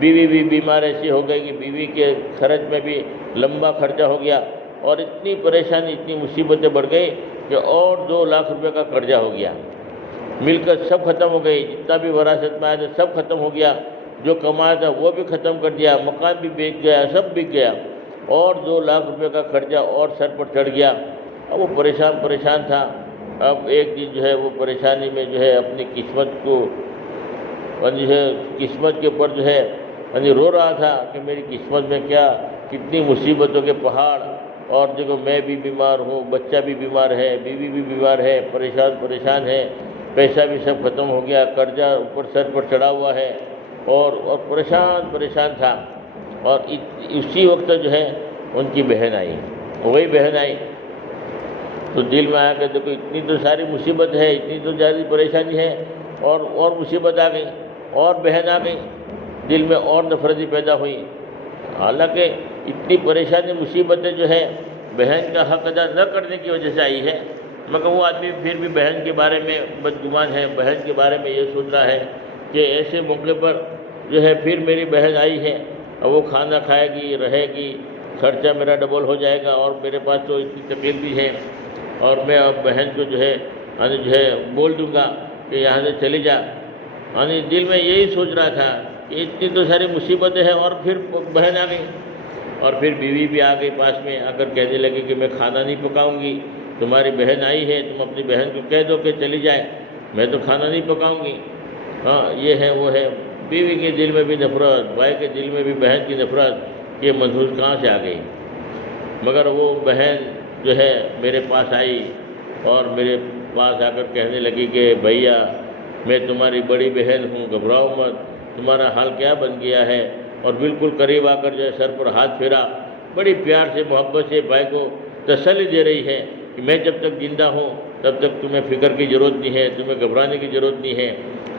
بیوی بھی بیمار ایسی ہو گئی کہ بیوی کے خرچ میں بھی لمبا خرچہ ہو گیا، اور اتنی پریشانی اتنی مصیبتیں بڑھ گئی کہ اور 2 لاکھ روپے کا قرضہ ہو گیا، مل کر سب ختم ہو گئی، جتنا بھی وراثت میں آیا تھا سب ختم ہو گیا، جو کمایا تھا وہ بھی ختم کر دیا، مکان بھی بیچ گیا، سب بک گیا، اور 2 لاکھ روپے کا قرضہ اور سر پر چڑھ گیا۔ اب وہ پریشان تھا۔ اب ایک دن جو ہے وہ پریشانی میں جو ہے اپنی قسمت کو جو ہے قسمت کے اوپر جو ہے رو رہا تھا کہ میری قسمت میں کیا کتنی مصیبتوں کے پہاڑ، اور دیکھو میں بھی بیمار ہوں، بچہ بھی بیمار ہے، بیوی بھی بیمار ہے، پریشان ہے، پیسہ بھی سب ختم ہو گیا، قرضہ اوپر سر پر چڑھا ہوا ہے، اور پریشان تھا۔ اور اسی وقت جو ہے ان کی بہن آئی، وہی بہن آئی تو دل میں آیا کہ دیکھو اتنی تو ساری مصیبت ہے، اتنی تو زیادہ پریشانی ہے، اور مصیبت آ گئی، اور بہن آ گئی، دل میں اور نفرتی پیدا ہوئی۔ حالانکہ اتنی پریشانی مصیبتیں جو ہے بہن کا حق ادا نہ کرنے کی وجہ سے آئی ہے، مگر وہ آدمی پھر بھی بہن کے بارے میں بدگمان ہے، بہن کے بارے میں یہ سوچ رہا ہے کہ ایسے موقع پر جو ہے پھر میری بہن آئی ہے، اور وہ کھانا کھائے گی، رہے گی، خرچہ میرا ڈبل ہو جائے گا، اور میرے پاس تو اتنی تکلیف بھی ہے، اور میں اب بہن کو جو ہے بول دوں گا کہ یہاں سے چلی جا۔ دل میں یہی سوچ رہا تھا کہ اتنی تو ساری مصیبتیں ہیں، اور پھر بہن آ گئی، اور پھر بیوی بھی آ گئی پاس میں، آ کر کہنے لگی کہ میں کھانا نہیں پکاؤں گی، تمہاری بہن آئی ہے، تم اپنی بہن کو کہہ دو کہ چلی جائے، میں تو کھانا نہیں پکاؤں گی۔ ہاں یہ ہے وہ ہے، بیوی کے دل میں بھی نفرت، بھائی کے دل میں بھی بہن کی نفرت، یہ منحوس کہاں سے آ گئی؟ مگر وہ بہن جو ہے میرے پاس آئی، اور میرے پاس آ کر کہنے لگی کہ بھیا میں تمہاری بڑی بہن ہوں، گھبراؤ مت، تمہارا حال کیا بن گیا ہے، اور بالکل قریب آ کر جو ہے سر پر ہاتھ پھیرا، بڑی پیار سے محبت سے بھائی کو تسلی دے رہی ہے کہ میں جب تک زندہ ہوں تب تک تمہیں فکر کی ضرورت نہیں ہے، تمہیں گھبرانے کی ضرورت نہیں ہے،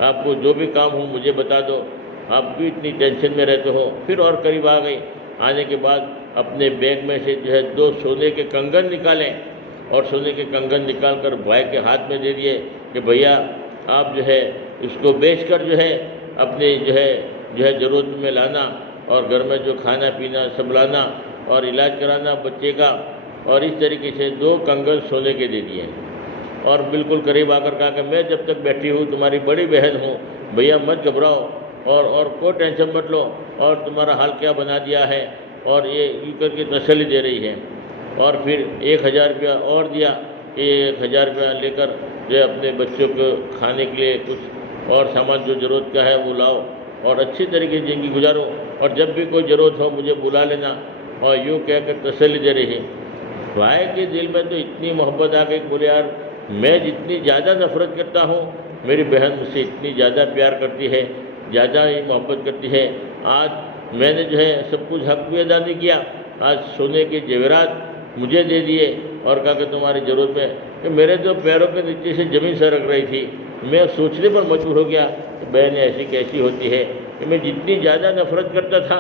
آپ کو جو بھی کام ہو مجھے بتا دو، آپ بھی اتنی ٹینشن میں رہتے ہو۔ پھر اور قریب آ گئی، آنے کے بعد اپنے بیگ میں سے جو ہے 2 سونے کے کنگن نکالیں، اور سونے کے کنگن نکال کر بھائی کے ہاتھ میں دے دیے کہ بھیا آپ جو ہے اس کو بیچ کر جو ہے اپنی جو ہے ضرورت میں لانا، اور گھر میں جو کھانا پینا سب لانا، اور علاج کرانا بچے کا، اور اس طریقے سے 2 کنگن سونے کے دے دیے، اور بالکل قریب آ کر کہا کہ میں جب تک بیٹھی ہوں تمہاری بڑی بہن ہوں، بھیا مت گھبراؤ اور کوئی ٹینشن مت لو، اور تمہارا حال کیا بنا دیا ہے، اور یہ کر کے تسلی دے رہی ہے۔ اور پھر 1000 روپیہ اور دیا کہ 1000 روپیہ لے کر جو ہے اپنے بچوں کو کھانے کے لیے کچھ اور سامان جو ضرورت کا ہے وہ لاؤ، اور اچھی طریقے سے زندگی گزارو، اور جب بھی کوئی ضرورت ہو مجھے بلا لینا، اور یوں کہہ کر تسلی دے رہی ہے۔ بھائی کے دل میں تو اتنی محبت آ گئی، بولے یار میں جتنی زیادہ نفرت کرتا ہوں میری بہن مجھ سے اتنی زیادہ پیار کرتی ہے، زیادہ ہی محبت کرتی ہے۔ آج میں نے جو ہے سب کچھ حق بھی ادا نہیں کیا، آج سونے کے زیورات مجھے دے دیے، اور کہا کہ تمہاری ضرورت میں کہ میرے تو پیروں کے نیچے سے زمین سرک رہی تھی۔ میں سوچنے پر مجبور ہو گیا کہ بہن ایسی کیسی ہوتی ہے کہ میں جتنی زیادہ نفرت کرتا تھا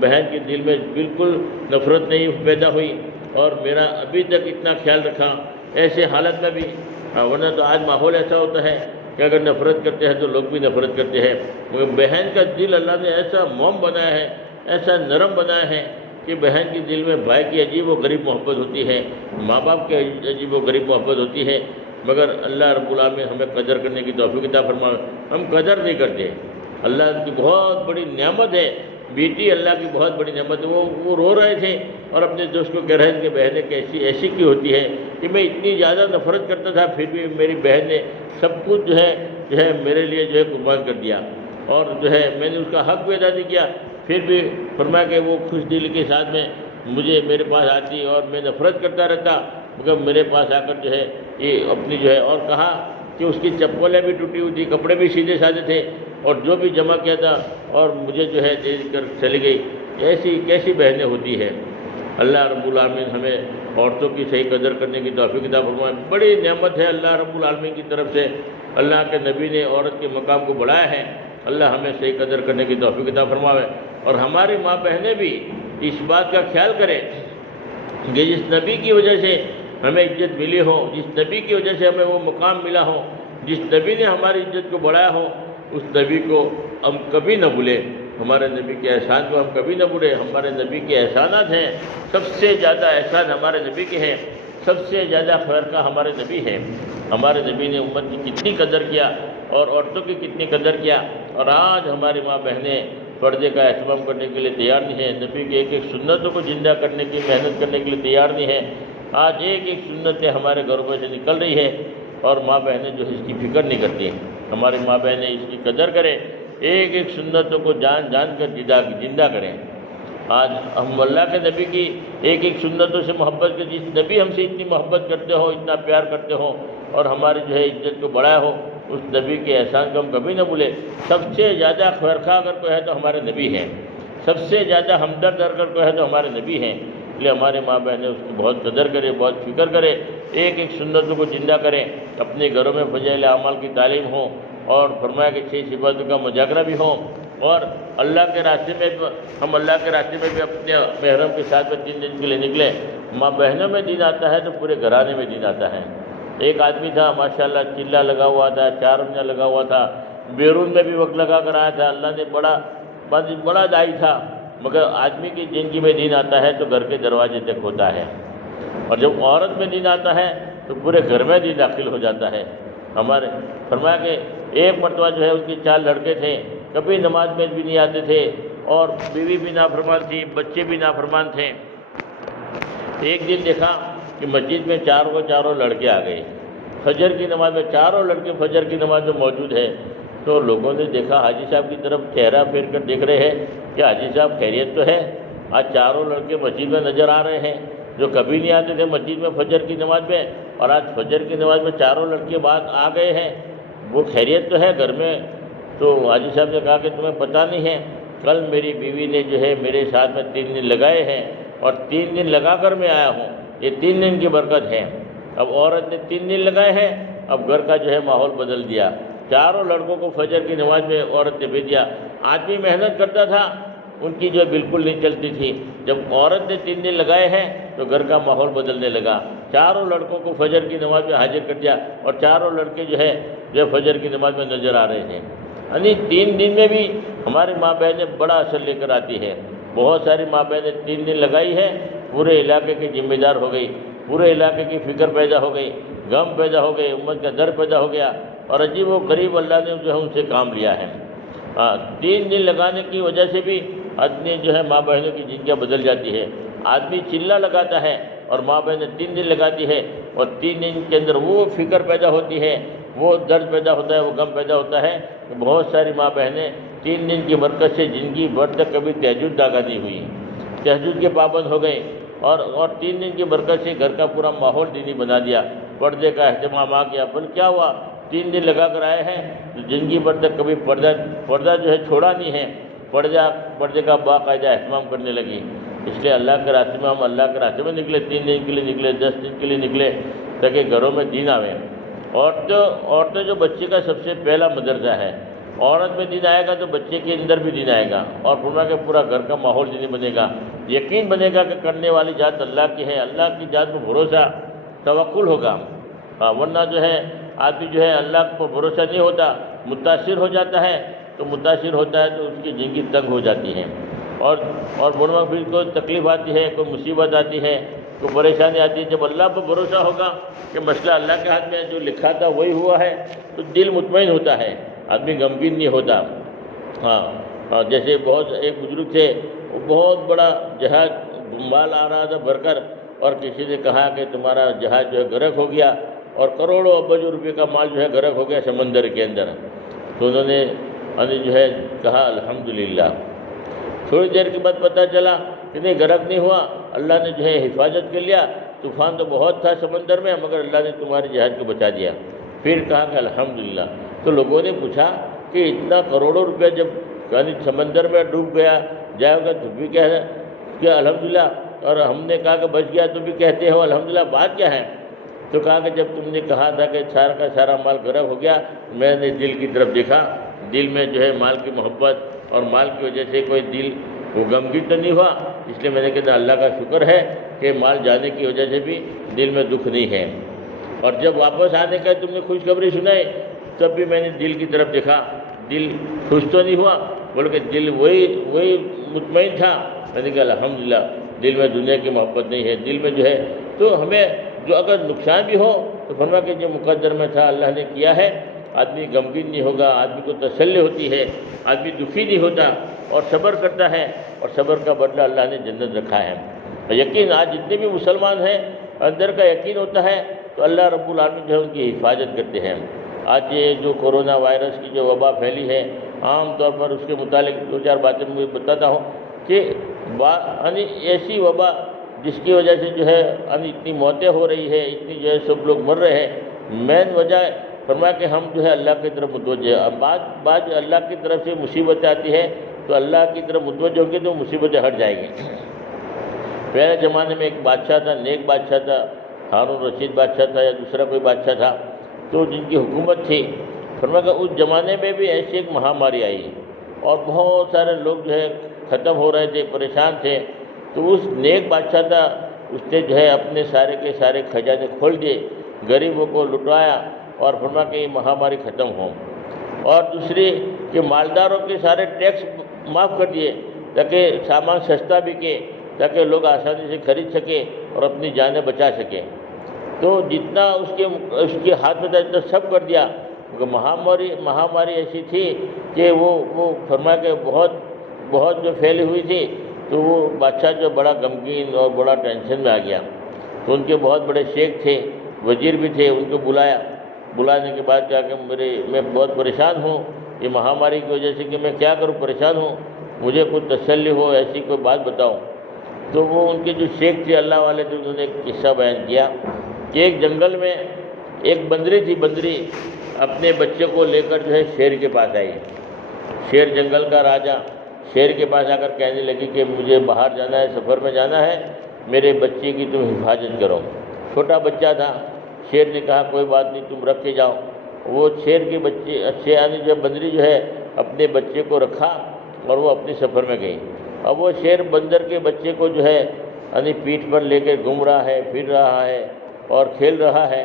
بہن کے دل میں بالکل نفرت نہیں پیدا ہوئی، اور میرا ابھی تک اتنا خیال رکھا ایسے حالت میں بھی۔ ورنہ تو آج ماحول ایسا ہوتا ہے کہ اگر نفرت کرتے ہیں تو لوگ بھی نفرت کرتے ہیں، مگر بہن کا دل اللہ نے ایسا موم بنایا ہے، ایسا نرم بنایا ہے کہ بہن کے دل میں بھائی کی عجیب و غریب محبت ہوتی ہے، ماں باپ کی عجیب و غریب محبت ہوتی ہے، مگر اللہ رب العالمین ہمیں قدر کرنے کی توفیق عطا فرمائے۔ ہم قدر نہیں کرتے، اللہ کی بہت بڑی نعمت ہے، بیٹی اللہ کی بہت بڑی نعمت ہے۔ وہ رو رہے تھے اور اپنے دوست کو کہہ رہے تھے کہ بہنیں کیسی ایسی کی ہوتی ہے کہ میں اتنی زیادہ نفرت کرتا تھا پھر بھی میری بہن نے سب کچھ جو ہے میرے لیے جو ہے قربان کر دیا، اور جو ہے میں نے اس کا حق بھی ادا نہیں کیا، پھر بھی فرمایا کہ وہ خوش دل کے ساتھ میں میرے پاس آتی اور میں نفرت کرتا رہتا، مگر میرے پاس آ کر جو ہے یہ اپنی جو ہے، اور کہا کہ اس کی چپلیں بھی ٹوٹی ہوئی تھی، کپڑے بھی سیدھے سادھے تھے، اور جو بھی جمع کیا تھا اور مجھے جو ہے دے کر چلی گئی۔ ایسی کیسی بہنیں ہوتی ہیں۔ اللہ رب العالمین ہمیں عورتوں کی صحیح قدر کرنے کی توفیق عطا فرمائے۔ بڑی نعمت ہے اللہ رب العالمین کی طرف سے، اللہ کے نبی نے عورت کے مقام کو بڑھایا ہے۔ اللہ ہمیں صحیح قدر کرنے کی توفیق عطا فرمائے، اور ہماری ماں بہنیں بھی اس بات کا خیال کریں کہ جس نبی کی وجہ سے ہمیں عزت ملی ہو، جس نبی کی وجہ سے ہمیں وہ مقام ملا ہو، جس نبی نے ہماری عزت کو بڑھایا ہو، اس نبی کو ہم کبھی نہ بھولیں، ہمارے نبی کے احسان کو ہم کبھی نہ بھولیں۔ ہمارے نبی کے احسانات ہیں، سب سے زیادہ احسان ہمارے نبی کے ہیں، سب سے زیادہ خیر کا ہمارے نبی ہیں۔ ہمارے نبی نے امت کی کتنی قدر کیا اور عورتوں کی کتنی قدر کیا، اور آج ہماری ماں بہنیں پردے کا اہتمام کرنے کے لیے تیار نہیں ہیں، نبی کے ایک ایک سنتوں کو زندہ کرنے کی محنت کرنے کے لیے تیار نہیں ہیں۔ آج ایک ایک سنتیں ہمارے گھروں میں سے نکل رہی ہے، اور ماں بہنیں جو اس کی فکر نہیں کرتی ہیں۔ ہماری ماں بہنیں اس کی قدر کریں، ایک ایک سنتوں کو جان جان کر زندہ کریں۔ آج ہم اللہ کے نبی کی ایک ایک سنتوں سے محبت کر، جس نبی ہم سے اتنی محبت کرتے ہو، اتنا پیار کرتے ہو، اور ہماری جو ہے عزت کو بڑھایا ہو، اس نبی کے احسان کو ہم کبھی نہ بھولیں۔ سب سے زیادہ خیرخواہ اگر کوئی ہے تو ہمارے نبی ہیں، سب سے زیادہ ہمدرد اگر کوئی ہے تو ہمارے نبی ہیں۔ اس لیے ہمارے ماں بہنیں اس کی بہت قدر کریں، بہت فکر کریں، ایک ایک سنتوں کو زندہ کریں، اپنے گھروں میں فضائل اعمال کی تعلیم ہو، اور فرمایا کہ 6 صفاتوں کا مذاکرہ بھی ہو، اور اللہ کے راستے میں ہم اللہ کے راستے میں بھی اپنے محرم کے ساتھ میں 3 دن کے لیے نکلیں۔ ماں بہنوں میں دین آتا ہے تو پورے گھرانے میں دین آتا ہے۔ ایک آدمی تھا ماشاءاللہ، چلہ لگا ہوا تھا، 4 مہینہ لگا ہوا تھا، بیرون میں بھی وقت لگا کر آیا تھا، اللہ نے بڑا دائی تھا، مگر آدمی کی زندگی میں دین آتا ہے تو گھر کے دروازے تک ہوتا ہے، اور جب عورت میں دین آتا ہے تو پورے گھر میں دین داخل ہو جاتا ہے۔ ہمارے فرمایا کہ ایک مرتبہ جو ہے اس کے 4 لڑکے تھے، کبھی نماز میں بھی نہیں آتے تھے، اور بیوی بھی نافرمان تھی، بچے بھی نافرمان تھے۔ ایک دن دیکھا کہ مسجد میں چاروں لڑکے آ گئے، فجر کی نماز میں چاروں لڑکے فجر کی نماز میں موجود ہیں۔ تو لوگوں نے دیکھا حاجی صاحب کی طرف چہرہ پھیر کر دیکھ رہے ہیں کہ حاجی صاحب خیریت تو ہے، آج چاروں لڑکے مسجد میں نظر آ رہے ہیں، جو کبھی نہیں آتے تھے مسجد میں فجر کی نماز میں، اور آج فجر کی نماز میں چاروں لڑکے بعد آ گئے ہیں، وہ خیریت تو ہے گھر میں؟ تو حاجی صاحب نے کہا کہ تمہیں پتہ نہیں ہے، کل میری بیوی نے جو ہے میرے ساتھ میں 3 دن لگائے ہیں، اور 3 دن لگا کر میں آیا ہوں، یہ 3 دن کی برکت ہے۔ اب عورت نے 3 دن لگائے ہیں، اب گھر کا جو ہے ماحول بدل دیا، چاروں لڑکوں کو فجر کی نماز میں عورت نے بھیج دیا۔ آدمی محنت کرتا تھا، ان کی جو بالکل نہیں چلتی تھی، جب عورت نے 3 دن لگائے ہیں تو گھر کا ماحول بدلنے لگا، چاروں لڑکوں کو فجر کی نماز میں حاضر کر دیا، اور چاروں لڑکے جو ہے فجر کی نماز میں نظر آ رہے ہیں۔ یعنی 3 دن میں بھی ہماری ماں بہنیں بڑا اثر لے کر آتی ہے۔ بہت ساری ماں بہنیں 3 دن لگائی ہے، پورے علاقے کی ذمہ دار ہو گئی، پورے علاقے کی فکر پیدا ہو گئی، غم پیدا ہو گئے، امت کا درد پیدا ہو گیا، اور عجیب و غریب اللہ نے جو ہے ان سے کام لیا ہے۔ 3 دن لگانے کی وجہ سے بھی آدمی جو ہے ماں بہنوں کی زندگیاں بدل جاتی ہے۔ آدمی چلہ لگاتا ہے اور ماں بہنیں 3 دن لگاتی ہے، اور 3 دن کے اندر وہ فکر پیدا ہوتی ہے، وہ درد پیدا ہوتا ہے، وہ غم پیدا ہوتا ہے کہ بہت ساری ماں بہنیں 3 دن کی برکت سے زندگی بھر تک کبھی تہجد ادا نہیں ہوئی، تہجد کے پابند ہو گئے، اور 3 دن کی برکت سے گھر کا پورا ماحول دینی بنا دیا، پردے کا اہتمام آ گیا۔ بل کیا ہوا؟ 3 دن لگا کر آئے ہیں تو زندگی بھر تک کبھی پردہ جو ہے چھوڑا نہیں ہے، پردے کا باقاعدہ اہتمام کرنے لگی۔ اس لیے اللہ کے راستے میں ہم اللہ کے راستے میں نکلے، 3 دن کے لیے نکلے، 10 دن کے لیے نکلے، تاکہ گھروں میں دین آوے۔ عورتیں جو بچے کا سب سے پہلا مدرسہ ہے، عورت میں دین آئے گا تو بچے کے اندر بھی دین آئے گا، اور فرمایا کہ پورا گھر کا ماحول دینی بنے گا، یقین بنے گا کہ کرنے والی ذات اللہ کی ہے، اللہ کی ذات پر بھروسہ توکل ہوگا۔ ورنہ جو ہے آدمی جو ہے اللہ پر بھروسہ نہیں ہوتا، متاثر ہو جاتا ہے، تو متاثر ہوتا ہے تو اس کی زندگی تنگ ہو جاتی ہے، اور بڑھوا پھر کوئی تکلیف آتی ہے، کوئی مصیبت آتی ہے، کوئی پریشانی آتی ہے۔ جب اللہ پر بھروسہ ہوگا کہ مسئلہ اللہ کے ہاتھ میں جو لکھا تھا وہی ہوا ہے، تو دل مطمئن ہوتا ہے، آدمی غمگین نہیں ہوتا۔ جیسے ایک بزرگ تھے، وہ بہت بڑا جہاز مال آ رہا تھا بھر کر، اور کسی نے کہا کہ تمہارا جہاز جو ہے غرق ہو گیا، اور کروڑوں ابج روپے کا مال جو ہے غرق ہو گیا سمندر کے اندر۔ تو انہوں نے جو ہے کہا الحمدللہ۔ تھوڑی دیر کے بعد پتہ چلا کہ نہیں، غرق نہیں ہوا، اللہ نے جو ہے حفاظت کر لیا، طوفان تو بہت تھا سمندر میں، مگر اللہ نے تمہارے جہاز کو بچا دیا۔ پھر کہا کہ الحمدللہ۔ تو لوگوں نے پوچھا کہ اتنا کروڑوں روپیہ جب یعنی سمندر میں ڈوب گیا جائے گا تو بھی کیا الحمدللہ، اور ہم نے کہا کہ بچ گیا تو بھی کہتے ہو الحمدللہ، بات کیا ہے؟ تو کہا کہ جب تم نے کہا تھا کہ سارا کا سارا مال غرق ہو گیا، میں نے دل کی طرف دیکھا، دل میں جو ہے مال کی محبت اور مال کی وجہ سے کوئی دل وہ غمگین تو نہیں ہوا، اس لیے میں نے کہا اللہ کا شکر ہے کہ مال جانے کی وجہ سے بھی دل میں دکھ نہیں ہے۔ اور جب واپس آنے کا تم نے خوشخبری سنائی، تب بھی میں نے دل کی طرف دیکھا، دل خوش تو نہیں ہوا، بلکہ دل وہی مطمئن تھا۔ میں نے کہا الحمدللہ، دل میں دنیا کی محبت نہیں ہے، دل میں جو ہے تو ہمیں جو اگر نقصان بھی ہو تو فرما کہ جو مقدر میں تھا اللہ نے کیا ہے، آدمی غمگین نہیں ہوگا، آدمی کو تسلی ہوتی ہے، آدمی دکھی نہیں ہوتا، اور صبر کرتا ہے، اور صبر کا بدلہ اللہ نے جنت رکھا ہے۔ یقین آج جتنے بھی مسلمان ہیں اندر کا یقین ہوتا ہے تو اللہ رب العالمین جو ہے ان کی حفاظت کرتے ہیں۔ آج یہ جو کورونا وائرس کی جو وبا پھیلی ہے، عام طور پر اس کے متعلق 2-4 باتیں میں بتاتا ہوں کہ ایسی وبا جس کی وجہ سے جو ہے اتنی موتیں ہو رہی ہے، اتنی جو ہے سب لوگ مر رہے ہیں، مین وجہ فرمایا کہ ہم جو ہے اللہ کی طرف متوجہ ہیں۔ اب بعد اللہ کی طرف سے مصیبتیں آتی ہے تو اللہ کی طرف متوجہ ہوں گے تو مصیبتیں ہٹ جائیں گی۔ پہلے زمانے میں ایک بادشاہ تھا، نیک بادشاہ تھا، ہارون رشید بادشاہ تھا یا دوسرا کوئی بادشاہ تھا، تو جن کی حکومت تھی، فرمایا کہ اس زمانے میں بھی ایسی ایک مہاماری آئی اور بہت سارے لوگ جو ہے ختم ہو رہے تھے، پریشان تھے۔ تو اس نیک بادشاہ تھا، اس نے جو ہے اپنے سارے کے سارے خزانے کھول دیے، غریبوں کو لٹایا، اور فرمایا کہ یہ مہاماری ختم ہو۔ اور دوسری کہ مالداروں کے سارے ٹیکس معاف کر دیے تاکہ سامان سستا بکے، تاکہ لوگ آسانی سے خرید سکیں اور اپنی جانیں بچا سکیں۔ تو جتنا اس کے ہاتھ میں تھا اتنا سب کر دیا، کیونکہ مہاماری ایسی تھی کہ وہ فرمایا کہ بہت جو پھیلی ہوئی تھی، تو وہ بادشاہ جو بڑا غمگین اور بڑا ٹینشن میں آ گیا۔ تو ان کے بہت بڑے شیخ تھے، وزیر بھی تھے، ان کو بلانے کے بعد کہا کہ میں بہت پریشان ہوں یہ مہاماری کی وجہ سے، کہ میں کیا کروں، پریشان ہوں، مجھے کوئی تسلی ہو، ایسی کوئی بات بتاؤ۔ تو وہ ان کے جو شیخ تھے اللہ والے تھے، انہوں نے ایک قصہ بیان کیا کہ ایک جنگل میں ایک بندری تھی، بندری اپنے بچے کو لے کر جو ہے شیر کے پاس آئی۔ شیر جنگل کا راجا شیر کے پاس آ کر کہنے لگی کہ مجھے باہر جانا ہے، سفر میں جانا ہے، میرے بچے کی تم حفاظت کرو۔ چھوٹا بچہ تھا، شیر نے کہا کوئی بات نہیں، تم رکھ کے جاؤ۔ وہ شیر کے بچے جو بندری جو ہے اپنے بچے کو رکھا اور وہ اپنے سفر میں گئی۔ اب وہ شیر بندر کے بچے کو جو ہے پیٹھ پر لے کے گھوم رہا ہے، پھر رہا ہے اور کھیل رہا ہے،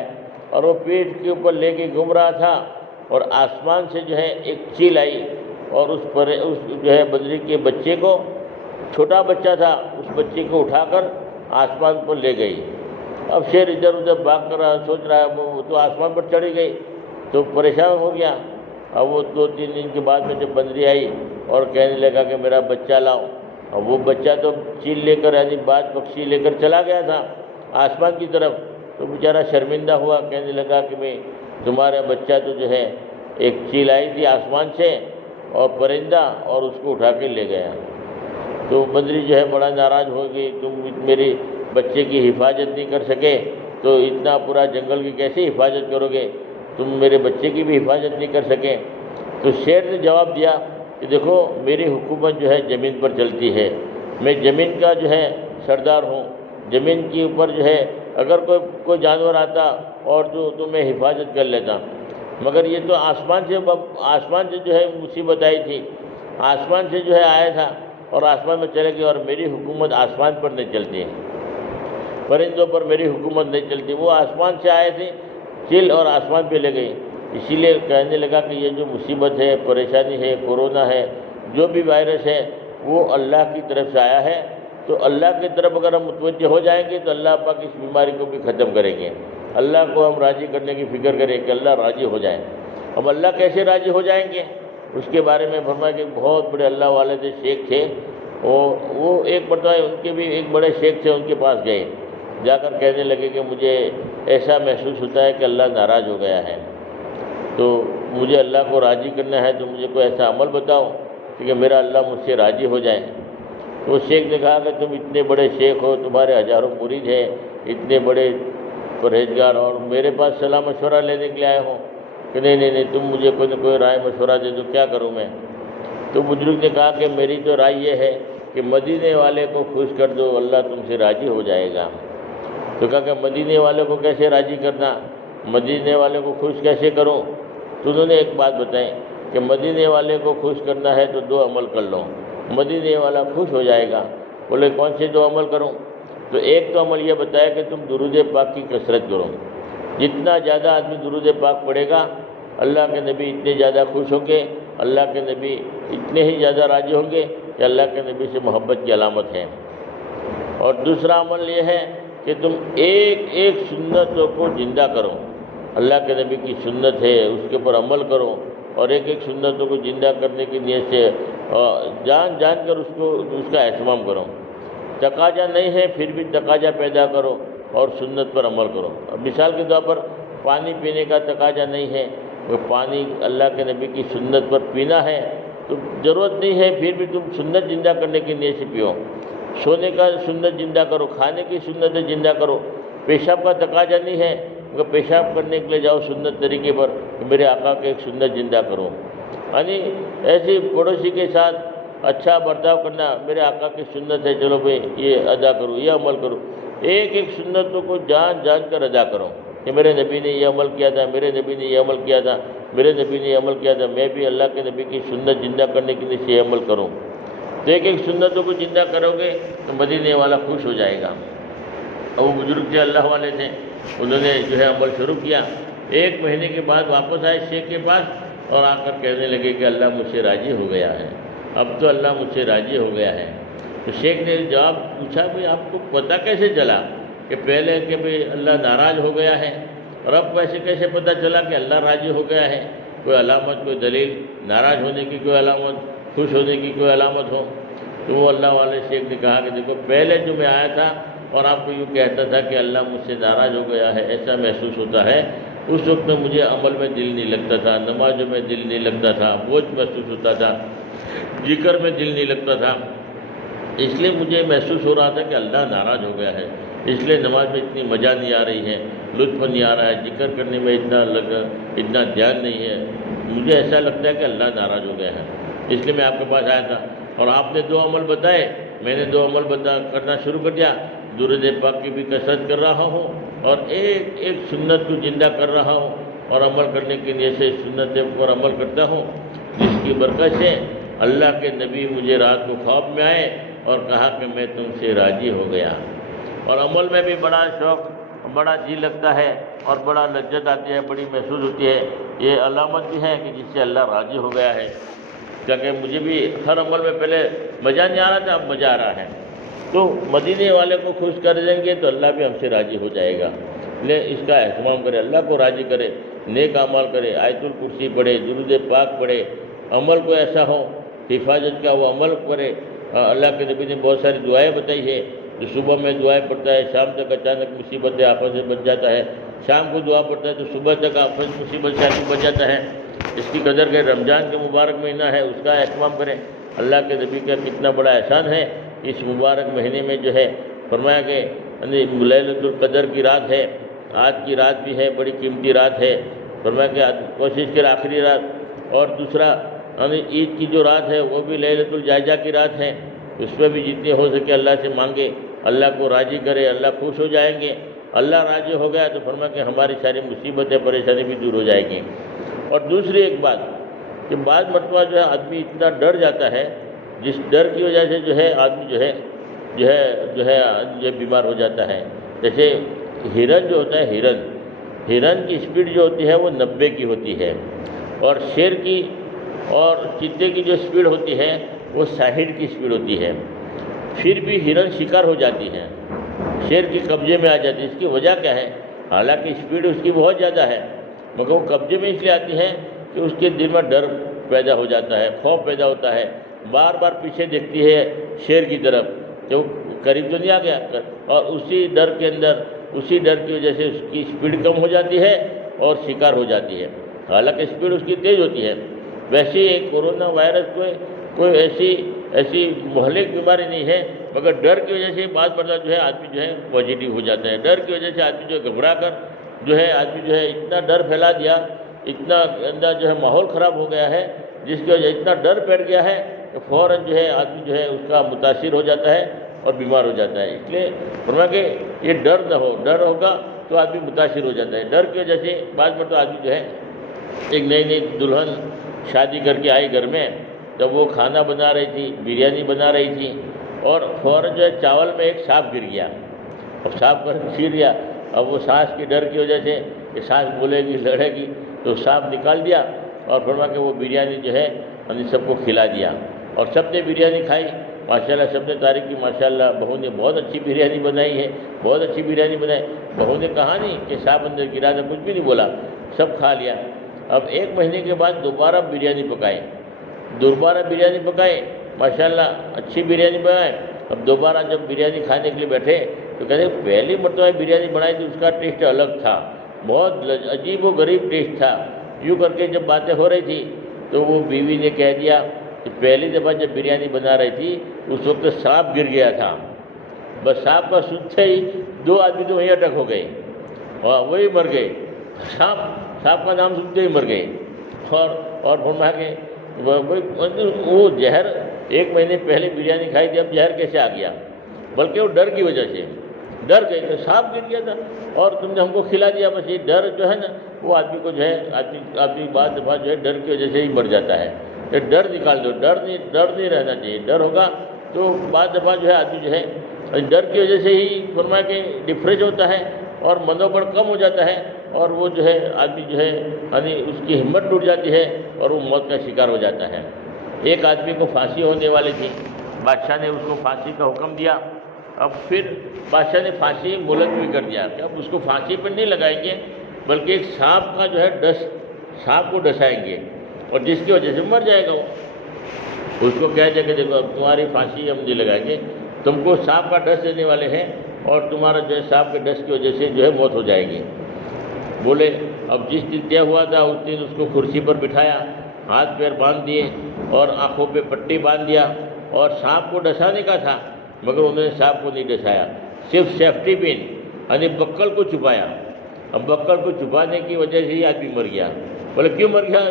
اور وہ پیٹھ کے اوپر لے کے گھوم رہا تھا، اور آسمان سے جو ہے ایک چیل آئی اور اس جو ہے بندری کے بچے کو چھوٹا بچہ تھا، اس بچے کو اٹھا کر آسمان پر لے گئی۔ اب شیر ادھر ادھر بھاگ کر رہا، سوچ رہا ہے وہ تو آسمان پر چڑھی گئی، تو پریشان ہو گیا۔ اب وہ 2-3 دن کے بعد میں جب بندری آئی اور کہنے لگا کہ میرا بچہ لاؤ، اب وہ بچہ تو چیل لے کر یعنی باز پکشی لے کر چلا گیا تھا آسمان کی طرف، تو بیچارہ شرمندہ ہوا، کہنے لگا کہ میں تمہارا بچہ تو جو ہے ایک چیل آئی تھی آسمان سے اور پرندہ اور اس کو اٹھا کے لے گیا۔ تو بندری جو ہے بڑا ناراض ہو گئی، تم میرے بچے کی حفاظت نہیں کر سکے تو اتنا پورا جنگل کی کیسے حفاظت کرو گے، تم میرے بچے کی بھی حفاظت نہیں کر سکے۔ تو شیر نے جواب دیا کہ دیکھو میری حکومت جو ہے زمین پر چلتی ہے، میں زمین کا جو ہے سردار ہوں، زمین کے اوپر جو ہے اگر کوئی جانور آتا اور تو میں حفاظت کر لیتا، مگر یہ تو آسمان سے جو ہے مصیبت آئی تھی، آسمان سے جو ہے آیا تھا اور آسمان میں چلے گئے، اور میری حکومت آسمان پر نہیں چلتی، پرندوں پر میری حکومت نہیں چلتی، وہ آسمان سے آئے تھے چل اور آسمان پہ لے گئی۔ اسی لیے کہنے لگا کہ یہ جو مصیبت ہے، پریشانی ہے، کورونا ہے، جو بھی وائرس ہے وہ اللہ کی طرف سے آیا ہے، تو اللہ کی طرف اگر ہم متوجہ ہو جائیں گے تو اللہ پاک اس بیماری کو بھی ختم کریں گے۔ اللہ کو ہم راضی کرنے کی فکر کریں کہ اللہ راضی ہو جائیں۔ اب اللہ کیسے راضی ہو جائیں گے، اس کے بارے میں فرمایا کہ بہت بڑے اللہ والے تھے، شیخ تھے، وہ ایک مرتبہ ان کے بھی ایک بڑے شیخ تھے، ان کے پاس گئے، جا کر کہنے لگے کہ مجھے ایسا محسوس ہوتا ہے کہ اللہ ناراض ہو گیا ہے، تو مجھے اللہ کو راضی کرنا ہے، تو مجھے کوئی ایسا عمل بتاؤ کہ میرا اللہ مجھ سے راضی ہو جائے۔ تو شیخ نے کہا کہ تم اتنے بڑے شیخ ہو، تمہارے ہزاروں مرید ہیں، اتنے بڑے پرہیزگار، اور میرے پاس صلاح مشورہ لینے کے لیے آئے ہو کہ نہیں تم مجھے کوئی نہ کوئی رائے مشورہ دے دو، کیا کروں میں؟ تو بزرگ نے کہا کہ میری تو رائے یہ ہے کہ مدینے والے کو خوش کر دو، اللہ تم سے راضی ہو جائے گا۔ تو کہا کہ مدینے والے کو کیسے راضی کرنا، مدینے والے کو خوش کیسے کروں؟ تو انہوں نے ایک بات بتائی کہ مدینے والے کو خوش کرنا ہے تو 2 عمل کر لو، مدینے والا خوش ہو جائے گا۔ بولے کون سے 2 عمل کروں؟ تو ایک تو عمل یہ بتایا کہ تم درود پاک کی کثرت کرو، جتنا زیادہ آدمی درود پاک پڑھے گا اللہ کے نبی اتنے زیادہ خوش ہوں گے، اللہ کے نبی اتنے ہی زیادہ راضی ہوں گے کہ اللہ کے نبی سے محبت کی علامت ہے۔ اور دوسرا عمل یہ ہے کہ تم ایک سنتوں کو زندہ کرو، اللہ کے نبی کی سنت ہے اس کے اوپر عمل کرو، اور ایک سنتوں کو زندہ کرنے کی نیت سے جان کر اس کا اہتمام کرو۔ تقاضا نہیں ہے پھر بھی تقاضا پیدا کرو اور سنت پر عمل کرو۔ مثال کے طور پر پانی پینے کا تقاضا نہیں ہے، وہ پانی اللہ کے نبی کی سنت پر پینا ہے تو ضرورت نہیں ہے، پھر بھی تم سنت زندہ کرنے کی نیت سے پیو۔ سونے کا سنت زندہ کرو، کھانے کی سنت زندہ کرو۔ پیشاب کا تقاضا نہیں ہے کہ پیشاب کرنے کے لیے جاؤ سنت طریقے پر کہ میرے آقا کے ایک سنت زندہ کرو، یعنی ایسی پڑوسی کے ساتھ اچھا برتاؤ کرنا، میرے آقا کی سنت ہے، چلو بھائی یہ ادا کرو، یہ عمل کرو۔ ایک سنتوں کو جان کر ادا کرو کہ میرے نبی نے یہ عمل کیا تھا، میرے نبی نے یہ عمل کیا تھا، میرے نبی نے یہ عمل کیا تھا، میں بھی اللہ کے نبی کی سنت زندہ کرنے کے لیے یہ عمل کروں۔ تو ایک سنتوں کو زندہ کرو گے تو مدینے والا خوش ہو جائے گا۔ اب وہ بزرگ تھے، اللہ والے تھے، انہوں نے جو ہے عمل شروع کیا۔ 1 مہینے کے بعد واپس آئے شیخ کے پاس اور آ کر کہنے لگے کہ اللہ مجھ سے راضی ہو گیا ہے، اب تو اللہ مجھ سے راضی ہو گیا ہے۔ تو شیخ نے جواب پوچھا بھائی آپ کو پتہ کیسے چلا کہ پہلے کہ بھائی اللہ ناراض ہو گیا ہے، اور اب کیسے پتہ چلا کہ اللہ راضی ہو گیا ہے؟ کوئی علامت، کوئی دلیل، ناراض ہونے کی کوئی علامت، خوش ہونے کی کوئی علامت ہو؟ تو وہ اللہ والے شیخ نے کہا کہ دیکھو پہلے جو میں آیا تھا اور آپ کو یوں کہتا تھا کہ اللہ مجھ سے ناراض ہو گیا ہے، ایسا محسوس ہوتا ہے، اس وقت میں مجھے عمل میں دل نہیں لگتا تھا، نمازوں میں دل نہیں لگتا تھا، بوجھ محسوس ہوتا تھا، ذکر میں دل نہیں لگتا تھا، اس لیے مجھے محسوس ہو رہا تھا کہ اللہ ناراض ہو گیا ہے، اس لیے نماز میں اتنی مزہ نہیں آ رہی ہے، لطف نہیں آ رہا ہے، ذکر کرنے میں اتنا دھیان نہیں ہے، مجھے ایسا لگتا ہے کہ اللہ ناراض ہو گیا ہے، اس لیے میں آپ کے پاس آیا تھا۔ اور آپ نے 2 عمل بتائے، میں نے 2 عمل کرنا شروع کر دیا، درود پاک کی بھی کثرت کر رہا ہوں اور ایک سنت کو زندہ کر رہا ہوں، اور عمل کرنے کے لیے سے سنت پر عمل کرتا ہوں، جس کی برکت سے اللہ کے نبی مجھے رات کو خواب میں آئے اور کہا کہ میں تم سے راضی ہو گیا۔ اور عمل میں بھی بڑا شوق، بڑا جی لگتا ہے اور بڑا لذت آتی ہے، بڑی محسوس ہوتی ہے، یہ علامت بھی ہے کہ جس سے اللہ راضی ہو گیا ہے۔ کہ مجھے بھی ہر عمل میں پہلے مزہ نہیں آ رہا تھا، اب مزہ آ رہا ہے۔ تو مدینے والے کو خوش کر دیں گے تو اللہ بھی ہم سے راضی ہو جائے گا۔ لے اس کا اہتمام کرے، اللہ کو راضی کرے، نیک اعمال کرے، آیت الکرسی پڑھے، درود پاک پڑھے، عمل کو ایسا ہو حفاظت کا وہ عمل کرے۔ اللہ کے نبی نے بہت ساری دعائیں بتائی ہے، جو صبح میں دعائیں پڑھتا ہے شام تک اچانک مصیبت آفت سے بچ جاتا ہے، شام کو دعا پڑھتا ہے تو صبح تک آفت مصیبت سے آدمی بچ جاتا ہے۔ اس کی قدر کے رمضان کے مبارک مہینہ ہے، اس کا اہتمام کریں۔ اللہ کے نبی کا کتنا بڑا احسان ہے، اس مبارک مہینے میں جو ہے فرمایا کہ لیلۃ القدر کی رات ہے، آج کی رات بھی ہے، بڑی قیمتی رات ہے۔ فرمایا کہ کوشش کرے آخری رات، اور دوسرا عید کی جو رات ہے وہ بھی لیلۃ الجائزہ کی رات ہے، اس پہ بھی جتنے ہو سکے اللہ سے مانگے، اللہ کو راضی کرے، اللہ خوش ہو جائیں گے۔ اللہ راضی ہو گیا تو فرمایا کہ ہماری ساری مصیبتیں پریشانی بھی دور ہو جائیں گی۔ اور دوسری ایک بات کہ بعض مرتبہ جو ہے آدمی اتنا ڈر جاتا ہے، جس ڈر کی وجہ سے جو ہے آدمی جو ہے بیمار ہو جاتا ہے۔ جیسے ہرن جو ہوتا ہے، ہرن کی اسپیڈ جو ہوتی ہے وہ 90 کی ہوتی ہے، اور شیر کی اور چیتے کی جو اسپیڈ ہوتی ہے وہ 60 کی اسپیڈ ہوتی ہے۔ پھر بھی ہرن شکار ہو جاتی ہے، شیر کے قبضے میں آ جاتی ہے۔ اس کی وجہ کیا ہے؟ حالانکہ اسپیڈ اس کی بہت زیادہ ہے، مگر وہ قبضے میں اس لیے آتی ہے کہ اس کے دل میں ڈر پیدا ہو جاتا ہے، خوف پیدا ہوتا ہے، بار بار پیچھے دیکھتی ہے شیر کی طرف کہ وہ قریب تو نہیں آ گیا، اور اسی ڈر کے اندر، اسی ڈر کی وجہ سے اس کی اسپیڈ کم ہو جاتی ہے اور شکار ہو جاتی ہے۔ حالانکہ اسپیڈ اس کی تیز ہوتی ہے۔ ویسے ہی کورونا وائرس کوئی ایسی مہلک بیماری نہیں ہے، مگر ڈر کی وجہ سے بعض مرتبہ جو ہے آدمی جو ہے پازیٹیو ہو جاتا ہے۔ ڈر کی وجہ سے آدمی جو گھبرا کر جو ہے آدمی جو ہے اتنا ڈر پھیلا دیا، اتنا اندر جو ہے ماحول خراب ہو گیا ہے، جس کی وجہ اتنا ڈر بیٹھ گیا ہے کہ فوراً جو ہے آدمی جو ہے اس کا متاثر ہو جاتا ہے اور بیمار ہو جاتا ہے۔ اس لیے فرمایا کہ یہ ڈر نہ ہو، ڈر ہوگا تو آدمی متاثر ہو جاتا ہے۔ ڈر کی وجہ سے بعض مرتبہ آدمی جو ہے، ایک نئی دلہن شادی کر کے آئی گھر میں، جب وہ کھانا بنا رہی تھی، بریانی بنا رہی تھی، اور فوراً جو ہے چاول میں ایک سانپ گر گیا، اب سانپ کر چیر گیا۔ اب وہ سانس کی ڈر کی وجہ سے کہ سانس بولے گی، لڑے گی، تو سانپ نکال دیا، اور فرمایا کہ وہ بریانی جو ہے ہم نے سب کو کھلا دیا، اور سب نے بریانی کھائی۔ ماشاءاللہ سب نے تعریف کی، ماشاءاللہ بہو نے بہت اچھی بریانی بنائی ہے، بہت اچھی بریانی بنائی۔ بہو نے کہا نہیں کہ سانپ اندر گرا تھا، کچھ بھی نہیں بولا، سب کھا لیا۔ اب 1 مہینے کے بعد دوبارہ بریانی پکائے، ماشاءاللہ اچھی بریانی بنائے۔ اب دوبارہ جب بریانی کھانے کے لیے بیٹھے تو کہتے پہلی مرتبہ بریانی بنائی تھی اس کا ٹیسٹ الگ تھا، بہت عجیب و غریب ٹیسٹ تھا۔ یوں کر کے جب باتیں ہو رہی تھی تو وہ بیوی نے کہہ دیا کہ پہلی دفعہ جب بریانی بنا رہی تھی اس وقت سانپ گر گیا تھا، بس سانپ کا سنتے ہی 2 آدمی تو وہیں اٹک ہو گئے اور وہی مر گئے، سانپ کا نام سنتے ہی مر گئے۔ اور فرمایا کہ وہ زہر 1 مہینے پہلے بریانی کھائی تھی، اب زہر کیسے آ گیا؟ بلکہ وہ ڈر کی وجہ سے ڈر گئے کہ سانپ گر گیا تھا اور تم نے ہم کو کھلا دیا۔ بس یہ ڈر جو ہے نا وہ آدمی کو جو ہے آدمی بعض دفعہ جو ہے ڈر کی وجہ سے ہی مر جاتا ہے۔ یہ ڈر نکال دو، ڈر نہیں رہنا چاہیے۔ ڈر ہوگا تو بعض دفعہ جو ہے آدمی جو ہے ڈر کی وجہ سے ہی فرمایا کہ ڈپریس ہوتا ہے اور منوبل کم ہو جاتا ہے، اور وہ جو ہے آدمی جو ہے یعنی اس کی ہمت ٹوٹ جاتی ہے اور وہ موت کا شکار ہو جاتا ہے۔ ایک آدمی کو پھانسی ہونے والی تھی، بادشاہ نے اس کو پھانسی کا حکم دیا۔ اب پھر بادشاہ نے پھانسی ملتوی کر دیا کہ اب اس کو پھانسی پر نہیں لگائیں گے، بلکہ ایک سانپ کا جو ہے سانپ کو ڈسائیں گے، اور جس کی وجہ سے مر جائے گا وہ۔ اس کو کہہ دیا کہ دیکھو اب تمہاری پھانسی ہم نہیں لگائیں گے، تم کو سانپ کا ڈس دینے والے ہیں، اور تمہارا جو ہے سانپ کے ڈس کی وجہ سے جو ہے موت ہو جائے گی۔ بولے اب جس دن طے ہوا تھا اس دن اس کو کرسی پر بٹھایا، ہاتھ پیر باندھ دیے اور آنکھوں پہ پٹی باندھ دیا، اور سانپ کو ڈسانے کا تھا مگر انہوں نے سانپ کو نہیں ڈسایا، صرف سیفٹی پن یعنی بکل کو چھپایا۔ اب بکل کو چھپانے کی وجہ سے ہی آدمی مر گیا۔ بولے کیوں مر گیا؟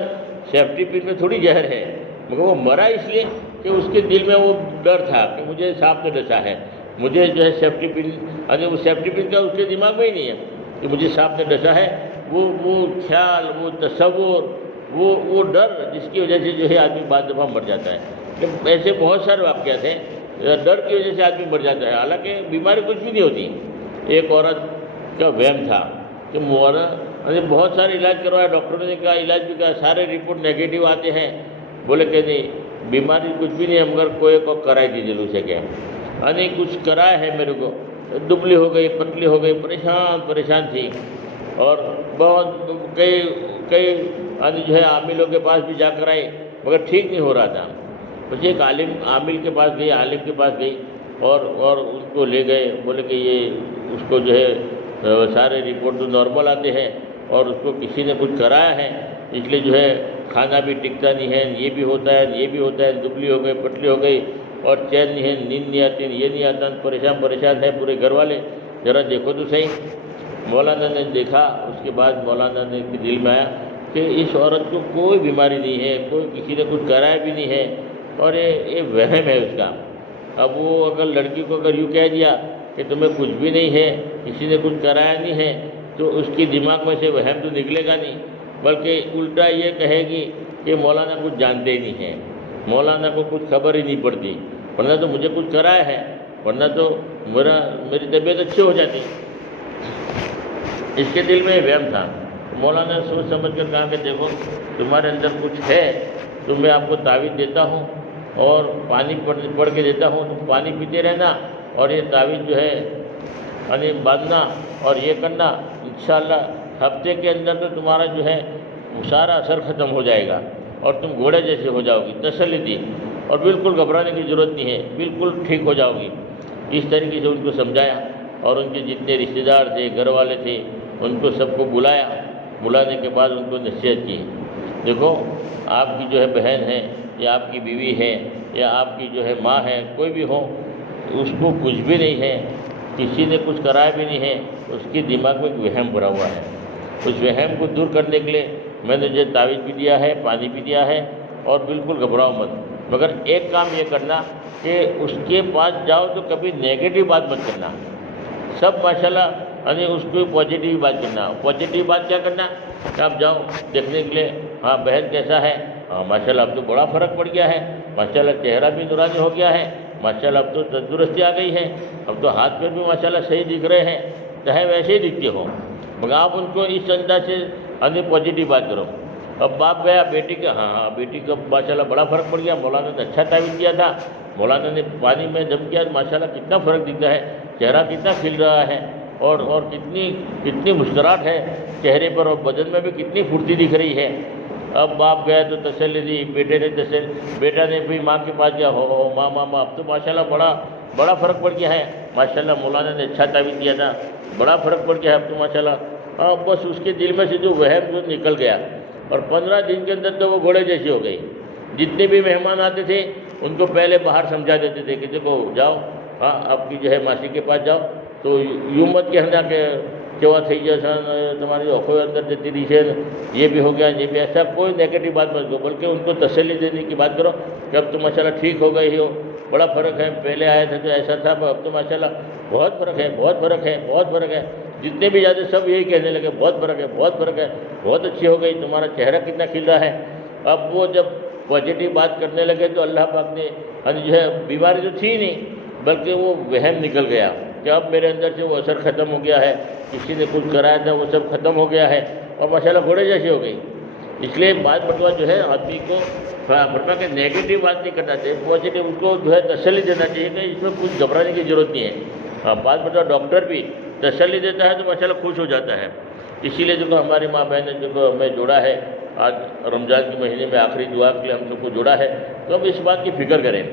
سیفٹی پن میں تھوڑی زہر ہے، مگر وہ مرا اس لیے کہ اس کے دل میں وہ ڈر تھا کہ مجھے سانپ نے ڈسا ہے، مجھے جو ہے سیفٹی پن یعنی وہ سیفٹی پن کا اس کے دماغ میں ہی نہیں ہے کہ مجھے سانپ نے ڈسا ہے۔ وہ خیال، وہ تصور، وہ ڈر جس کی وجہ سے جو ہے آدمی بعض دفعہ مر جاتا ہے۔ ایسے بہت سارے واقعات ہیں، ڈر کی وجہ سے آدمی مر جاتا ہے، حالانکہ بیماری کچھ بھی نہیں ہوتی۔ ایک عورت کا وہم تھا کہ بہت سارے علاج کروایا، ڈاکٹروں نے کہا علاج بھی کہا، سارے رپورٹ نیگیٹو آتے ہیں، بولے کہ نہیں بیماری کچھ بھی نہیں ہے مگر کوئی کو کرائی دی جلو سے کہ یعنی کچھ کرا ہے میرے کو، دبلی ہو گئی پتلی ہو گئی، پریشان تھی، اور بہت کئی یعنی جو ہے عاملوں کے پاس بھی جا کر آئی مگر ٹھیک نہیں ہو رہا تھا۔ مجھے ایک عامل کے پاس گئی، عالم کے پاس گئی اور اس کو لے گئے، بولے کہ یہ اس کو جو ہے سارے رپورٹ تو نارمل آتے ہیں اور اس کو کسی نے کچھ کرایا ہے، اس لیے جو ہے کھانا بھی ٹکتا نہیں ہے، یہ بھی ہوتا ہے یہ بھی ہوتا ہے، دبلی ہو گئی پتلی ہو گئی اور چین نہیں ہے، نیند نہیں آتی، یہ نہیں آتا، پریشان ہے پورے گھر والے، ذرا دیکھو تو صحیح۔ مولانا نے دیکھا، اس کے بعد مولانا نے کے دل میں آیا کہ اس عورت کو کوئی بیماری نہیں ہے، کوئی کسی نے کچھ کرایا بھی نہیں ہے اور یہ وہم ہے اس کا۔ اب وہ اگر لڑکی کو اگر یوں کہہ دیا کہ تمہیں کچھ بھی نہیں ہے، کسی نے کچھ کرایا نہیں ہے، تو اس کی دماغ میں سے وہم تو نکلے گا نہیں، بلکہ الٹا یہ کہے گی کہ مولانا کچھ جانتے ہی نہیں ہیں، مولانا کو کچھ خبر ہی نہیں پڑتی، ورنہ تو مجھے کچھ کرایا ہے، ورنہ تو میری طبیعت اچھی ہو جاتی۔ اس کے دل میں وہم تھا۔ مولانا نے سوچ سمجھ کر کہا کہ دیکھو تمہارے اندر کچھ ہے تو میں آپ کو تعویذ دیتا ہوں اور پانی پڑھ کے دیتا ہوں، تم پانی پیتے رہنا اور یہ تعویذ جو ہے یعنی باندھنا اور یہ کرنا، انشاءاللہ ہفتے کے اندر تو تمہارا جو ہے سارا اثر ختم ہو جائے گا اور تم گھوڑے جیسے ہو جاؤ گی۔ تسلی دی اور بالکل گھبرانے کی ضرورت نہیں ہے، بالکل ٹھیک ہو جاؤ گی۔ اس طریقے سے ان کو سمجھایا اور ان کے جتنے رشتہ دار تھے، گھر والے تھے، ان کو سب کو بلایا، بلانے کے بعد ان کو نصیحت کی، دیکھو آپ کی جو ہے بہن ہے یا آپ کی بیوی ہے یا آپ کی جو ہے ماں ہے، کوئی بھی ہو، اس کو کچھ بھی نہیں ہے، کسی نے کچھ کرایا بھی نہیں ہے، اس کی دماغ میں ایک وہم بھرا ہوا ہے۔ اس وہم کو دور کرنے کے لیے میں نے جو تعویذ بھی دیا ہے، پانی بھی دیا ہے، اور بالکل گھبراؤ مت، مگر ایک کام یہ کرنا کہ اس کے پاس جاؤ تو کبھی نیگیٹو بات مت کرنا، سب ماشاءاللہ یعنی اس کو پازیٹیو بات کرنا۔ پازیٹیو بات کیا کرنا کہ آپ جاؤ دیکھنے کے لیے، ہاں بہن کیسا ہے، ہاں ماشاءاللہ اب تو بڑا فرق پڑ گیا ہے، ماشاءاللہ چہرہ بھی نورانی ہو گیا ہے، ماشاءاللہ اب تو تندرستی آ گئی ہے، اب تو ہاتھ پیر بھی ماشاءاللہ صحیح دکھ رہے ہیں، چاہے ویسے ہی دکھتے ہو، مگر آپ ان کو اس انداز سے یعنی پازیٹیو بات کرو۔ اب باپ گیا بیٹی کا، ہاں بیٹی کا ماشاءاللہ بڑا فرق پڑ گیا، مولانا نے اچھا تعویذ دیا تھا، مولانا نے پانی میں دم کیا، ماشاءاللہ کتنا فرق دکھتا ہے، چہرہ کتنا کھل رہا ہے اور کتنی مسکراہٹ ہے چہرے پر اور بدن میں بھی کتنی پھرتی دکھ رہی ہے۔ اب باپ گیا تو تسلی دی، بیٹا نے بھی ماں کے پاس گیا، ہو ماں اب تو ماشاءاللہ بڑا فرق پڑ گیا ہے، ماشاءاللہ مولانا نے اچھا تعویذ دیا تھا، بڑا فرق پڑ گیا ہے اب تو ماشاءاللہ۔ بس اس کے دل میں سے جو وہم وہ نکل گیا اور 15 دن کے اندر تو وہ گھوڑے جیسی ہو گئی۔ جتنے بھی مہمان آتے تھے ان کو پہلے باہر سمجھا دیتے تھے کہ دیکھو جاؤ، ہاں آپ کی جو ہے ماسی کے پاس جاؤ تو یوں مت کہنا کہ کیوا تھی جیسا تمہاری آنکھوں کے اندر جتی رہی ہے، یہ بھی ہو گیا یہ بھی، ایسا کوئی نیگیٹو بات مت کرو، بلکہ ان کو تسلی دینے کی بات کرو کہ اب تو ماشاءاللہ ٹھیک ہو گئی ہو، بڑا فرق ہے، پہلے آئے تھے تو ایسا تھا، اب تو ماشاءاللہ بہت فرق ہے، بہت فرق ہے۔ جتنے بھی جاتے سب یہی کہنے لگے بہت فرق ہے، بہت اچھی ہو گئی، تمہارا چہرہ کتنا کھل رہا ہے۔ اب وہ جب پازیٹیو بات کرنے لگے تو اللہ پاک نے جو ہے بیماری تو تھی نہیں بلکہ وہ وہم نکل گیا کہ اب میرے اندر سے وہ اثر ختم ہو گیا ہے، کسی نے کچھ کرایا تھا وہ سب ختم ہو گیا ہے اور ماشاءاللہ گھوڑے جیسی ہو گئی۔ اس لیے بات بتوا جو ہے آدمی کو بتوا کہ نیگیٹو بات نہیں کرنا چاہیے، پازیٹیو اس کو جو ہے تسلی دینا چاہیے کہ اس میں کچھ گھبرانے کی ضرورت نہیں ہے۔ ہاں بات بتوا ڈاکٹر بھی تسلی دیتا ہے تو ماشاءاللہ خوش ہو جاتا ہے۔ اسی لیے جو ہماری ماں بہن نے جو ہمیں جوڑا ہے، آج رمضان کے مہینے میں آخری دعا کے لیے ہم سب کو جوڑا ہے، تو ہم اس بات کی فکر کریں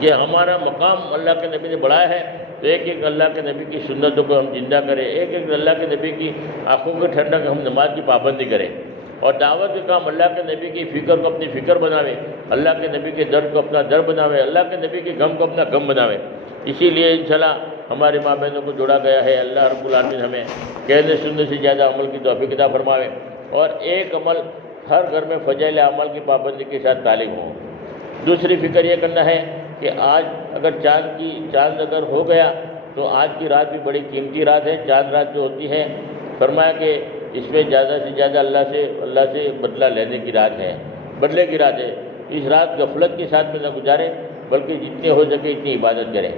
کہ ہمارا مقام اللہ کے نبی نے بڑھایا ہے، تو ایک اللہ کے نبی کی سنتوں کو ہم زندہ کریں، ایک اللہ کے نبی کی آنکھوں کے ٹھنڈک ہم نماز کی پابندی کریں، اور دعوت کے کام اللہ کے نبی کی فکر کو اپنی فکر بناویں، اللہ کے نبی کے درد کو اپنا درد بناویں، اللہ کے نبی کے غم کو اپنا غم بناویں۔ اسی لیے انشاءاللہ ہماری ماں بہنوں کو جوڑا گیا ہے۔ اللہ رب العالمین ہمیں کہنے سننے سے زیادہ عمل کی توفیق عطا فرماوے، اور ایک عمل ہر گھر میں فضائل اعمال کی پابندی کے ساتھ تعلیم ہو۔ دوسری فکر یہ کرنا ہے کہ آج اگر چاند اگر ہو گیا تو آج کی رات بھی بڑی قیمتی رات ہے، چاند رات جو ہوتی ہے، فرمایا کہ اس میں زیادہ سے زیادہ اللہ سے بدلہ لینے کی رات ہے، بدلے کی رات ہے۔ اس رات غفلت کے ساتھ میں نہ گزاریں بلکہ جتنے ہو سکے اتنی عبادت کریں،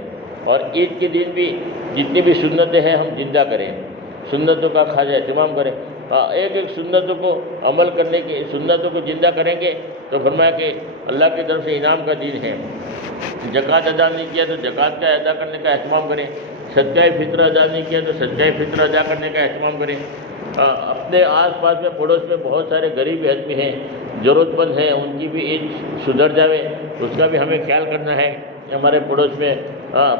اور عید کے دن بھی جتنی بھی سنتیں ہیں ہم زندہ کریں، سنتوں کا خاص اہتمام کریں۔ ایک ایک سنتوں کو عمل کرنے کی، سنتوں کو زندہ کریں گے تو فرمایا کہ اللہ کی طرف سے انعام کا دین ہے۔ زکوٰۃ ادا نہیں کیا تو زکوٰۃ کا ادا کرنے کا اہتمام کریں، صدقہ فطر ادا نہیں کیا تو صدقہ فطر ادا کرنے کا اہتمام کریں۔ اپنے آس پاس میں پڑوس میں بہت سارے غریب آدمی ہیں، ضرورت مند ہیں، ان کی بھی عید سدھر جاوے، اس کا بھی ہمیں خیال کرنا ہے۔ ہمارے پڑوس میں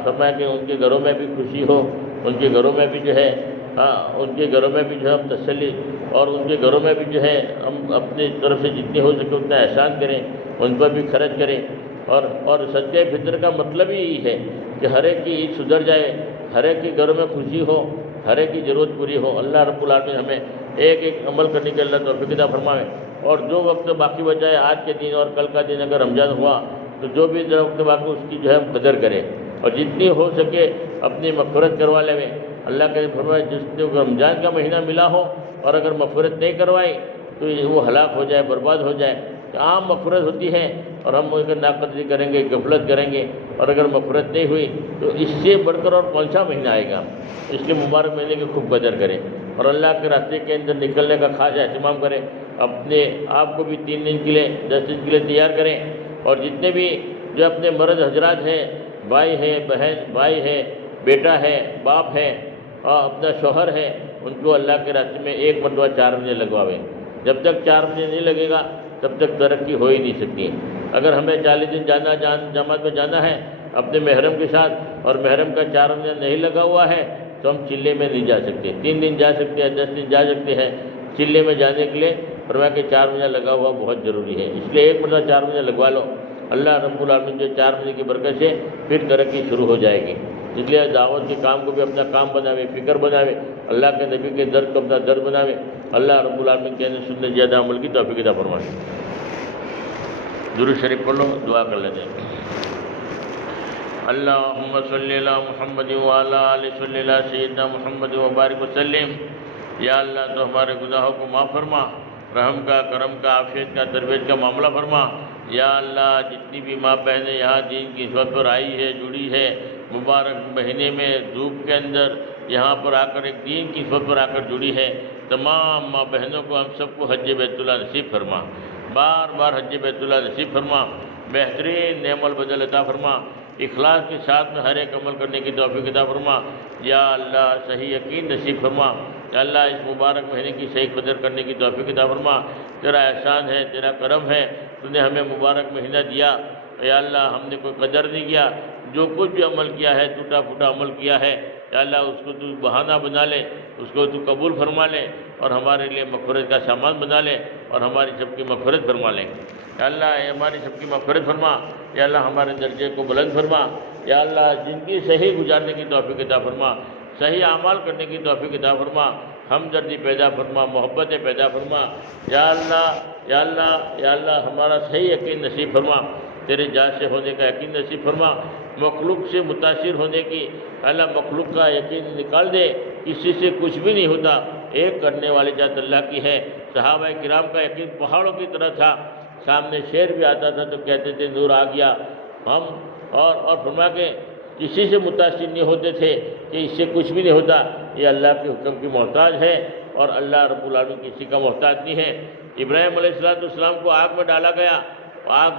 فرمایا کہ ان کے گھروں میں بھی خوشی ہو، ان کے گھروں میں بھی جو ہے ان کے گھروں میں بھی جو ہے ہم تسلی، اور ان کے گھروں میں بھی جو ہے ہم اپنی طرف سے جتنی ہو سکے اتنا احسان کریں، ان پر بھی خرچ کریں۔ اور صدقہ فطر کا مطلب ہی یہی ہے کہ ہر ایک کی عید سدھر جائے، ہر ایک کے گھروں میں خوشی ہو، ہر ایک کی ضرورت پوری ہو۔ اللہ رب العالمین ہمیں ایک ایک عمل کرنے کے اللہ توفیق عطا فرمائے۔ اور جو وقت باقی بچا ہے آج کے دن اور کل کا دن اگر رمضان ہوا تو جو بھی وقت باقی اس کی جو ہے ہم قدر کریں، اور جتنی ہو سکے اپنی مغفرت کروا لیں۔ اللہ کے فرمایا جس کو رمضان کا مہینہ ملا ہو اور اگر مغفرت نہیں کروائی تو وہ ہلاک ہو جائے، برباد ہو جائے۔ عام مغفرت ہوتی ہے اور ہم اگر ناقدری کریں گے، غفلت کریں گے، اور اگر مغفرت نہیں ہوئی تو اس سے بڑھ کر اور کون سا مہینہ آئے گا؟ اس لیے مبارک مہینے کی خوب قدر کریں اور اللہ کے راستے کے اندر نکلنے کا خاص اہتمام کریں۔ اپنے آپ کو بھی 3 دن کے لیے 10 دن کے لیے تیار کریں، اور جتنے بھی جو اپنے مرد حضرات ہیں، بھائی ہے، بہن بھائی ہے، بیٹا ہے، باپ ہے، اور اپنا شوہر ہے، ان کو اللہ کے راستے میں ایک مرتبہ 4 مہینے لگواویں۔ جب تک 4 مہینے نہیں لگے گا تب تک ترقی ہو ہی نہیں سکتی۔ اگر ہمیں 40 دن جماعت میں جانا ہے اپنے محرم کے ساتھ، اور محرم کا 4 مہینہ نہیں لگا ہوا ہے تو ہم چلے میں نہیں جا سکتے۔ 3 دن جا سکتے ہیں، 10 دن جا سکتے ہیں۔ چلے میں جانے کے لیے فرمایا کہ 4 مہینہ لگا ہوا بہت ضروری ہے، اس لیے ایک مرتبہ 4 مہینہ لگوا لو۔ اللہ رب العالمین جو 4 مہینے کی برکت سے پھر ترقی شروع ہو جائے گی۔ اس لیے دعوت کے کام کو بھی اپنا کام بناوے، فکر بناوے، اللہ کے نبی کے درد کو اپنا درد بناوے۔ اللہ رب العالمین کے سنت زیادہ عمل کی توفیق عطا فرمائے۔ درود شریف پڑھ لو، دعا کر لیتے ہیں۔ اللہم صلی علی محمد وعلی آل صلی علی سیدنا محمد وبارک وسلم۔ یا اللہ تو ہمارے گناہوں کو معاف فرما، رحم کا، کرم کا، عافیت کا، تربیت کا معاملہ فرما۔ یا اللہ جتنی بھی ماں بہنیں یہاں دین کی نسبت پر آئی ہے، جڑی ہے، مبارک مہینے میں دھوپ کے اندر یہاں پر آ کر ایک دین کی نسبت پر آ کر جڑی ہے، تمام ماں بہنوں کو ہم سب کو حج بیت اللہ نصیب فرما، بار بار حج بیت اللہ نصیب فرما، بہترین نعم البدل عطا فرما، اخلاص کے ساتھ میں ہر ایک عمل کرنے کی توفیق عطا فرما۔ یا اللہ صحیح یقین نصیب فرما۔ یا اللہ اس مبارک مہینے کی صحیح قدر کرنے کی توفیق عطا فرما۔ تیرا احسان ہے، تیرا کرم ہے، تو نے ہمیں مبارک مہینہ دیا۔ یا اللہ ہم نے کوئی قدر نہیں کیا، جو کچھ بھی عمل کیا ہے ٹوٹا پھوٹا عمل کیا ہے، یا اللہ اس کو تو بہانہ بنا لے، اس کو تو قبول فرما لے، اور ہمارے لیے مغفرت کا سامان بنا لے، اور ہماری سب کی مغفرت فرما لے۔ یا اللہ ہماری سب کی مغفرت فرما۔ یا اللہ ہمارے درجے کو بلند فرما۔ یا اللہ زندگی صحیح گزارنے کی توفیق عطا فرما، صحیح اعمال کرنے کی توفیق عطا فرما، ہمدردی پیدا فرما، محبتیں پیدا فرما۔ یا اللہ یا اللہ یا اللہ ہمارا صحیح یقین نصیب فرما، تیرے ذات سے ہونے کا یقین نصیب فرما، مخلوق سے متاثر ہونے کی اللہ مخلوق کا یقین نکال دے، کسی سے کچھ بھی نہیں ہوتا، ایک کرنے والی ذات اللہ کی ہے۔ صحابہ کرام کا یقین پہاڑوں کی طرح تھا، سامنے شیر بھی آتا تھا تو کہتے تھے نور آ گیا۔ ہم اور فرما کے کسی سے متاثر نہیں ہوتے تھے کہ اس سے کچھ بھی نہیں ہوتا، یہ اللہ کے حکم کی محتاج ہے، اور اللہ رب العالمین کسی کا محتاج نہیں ہے۔ ابراہیم علیہ السلام کو آگ میں ڈالا گیا، آگ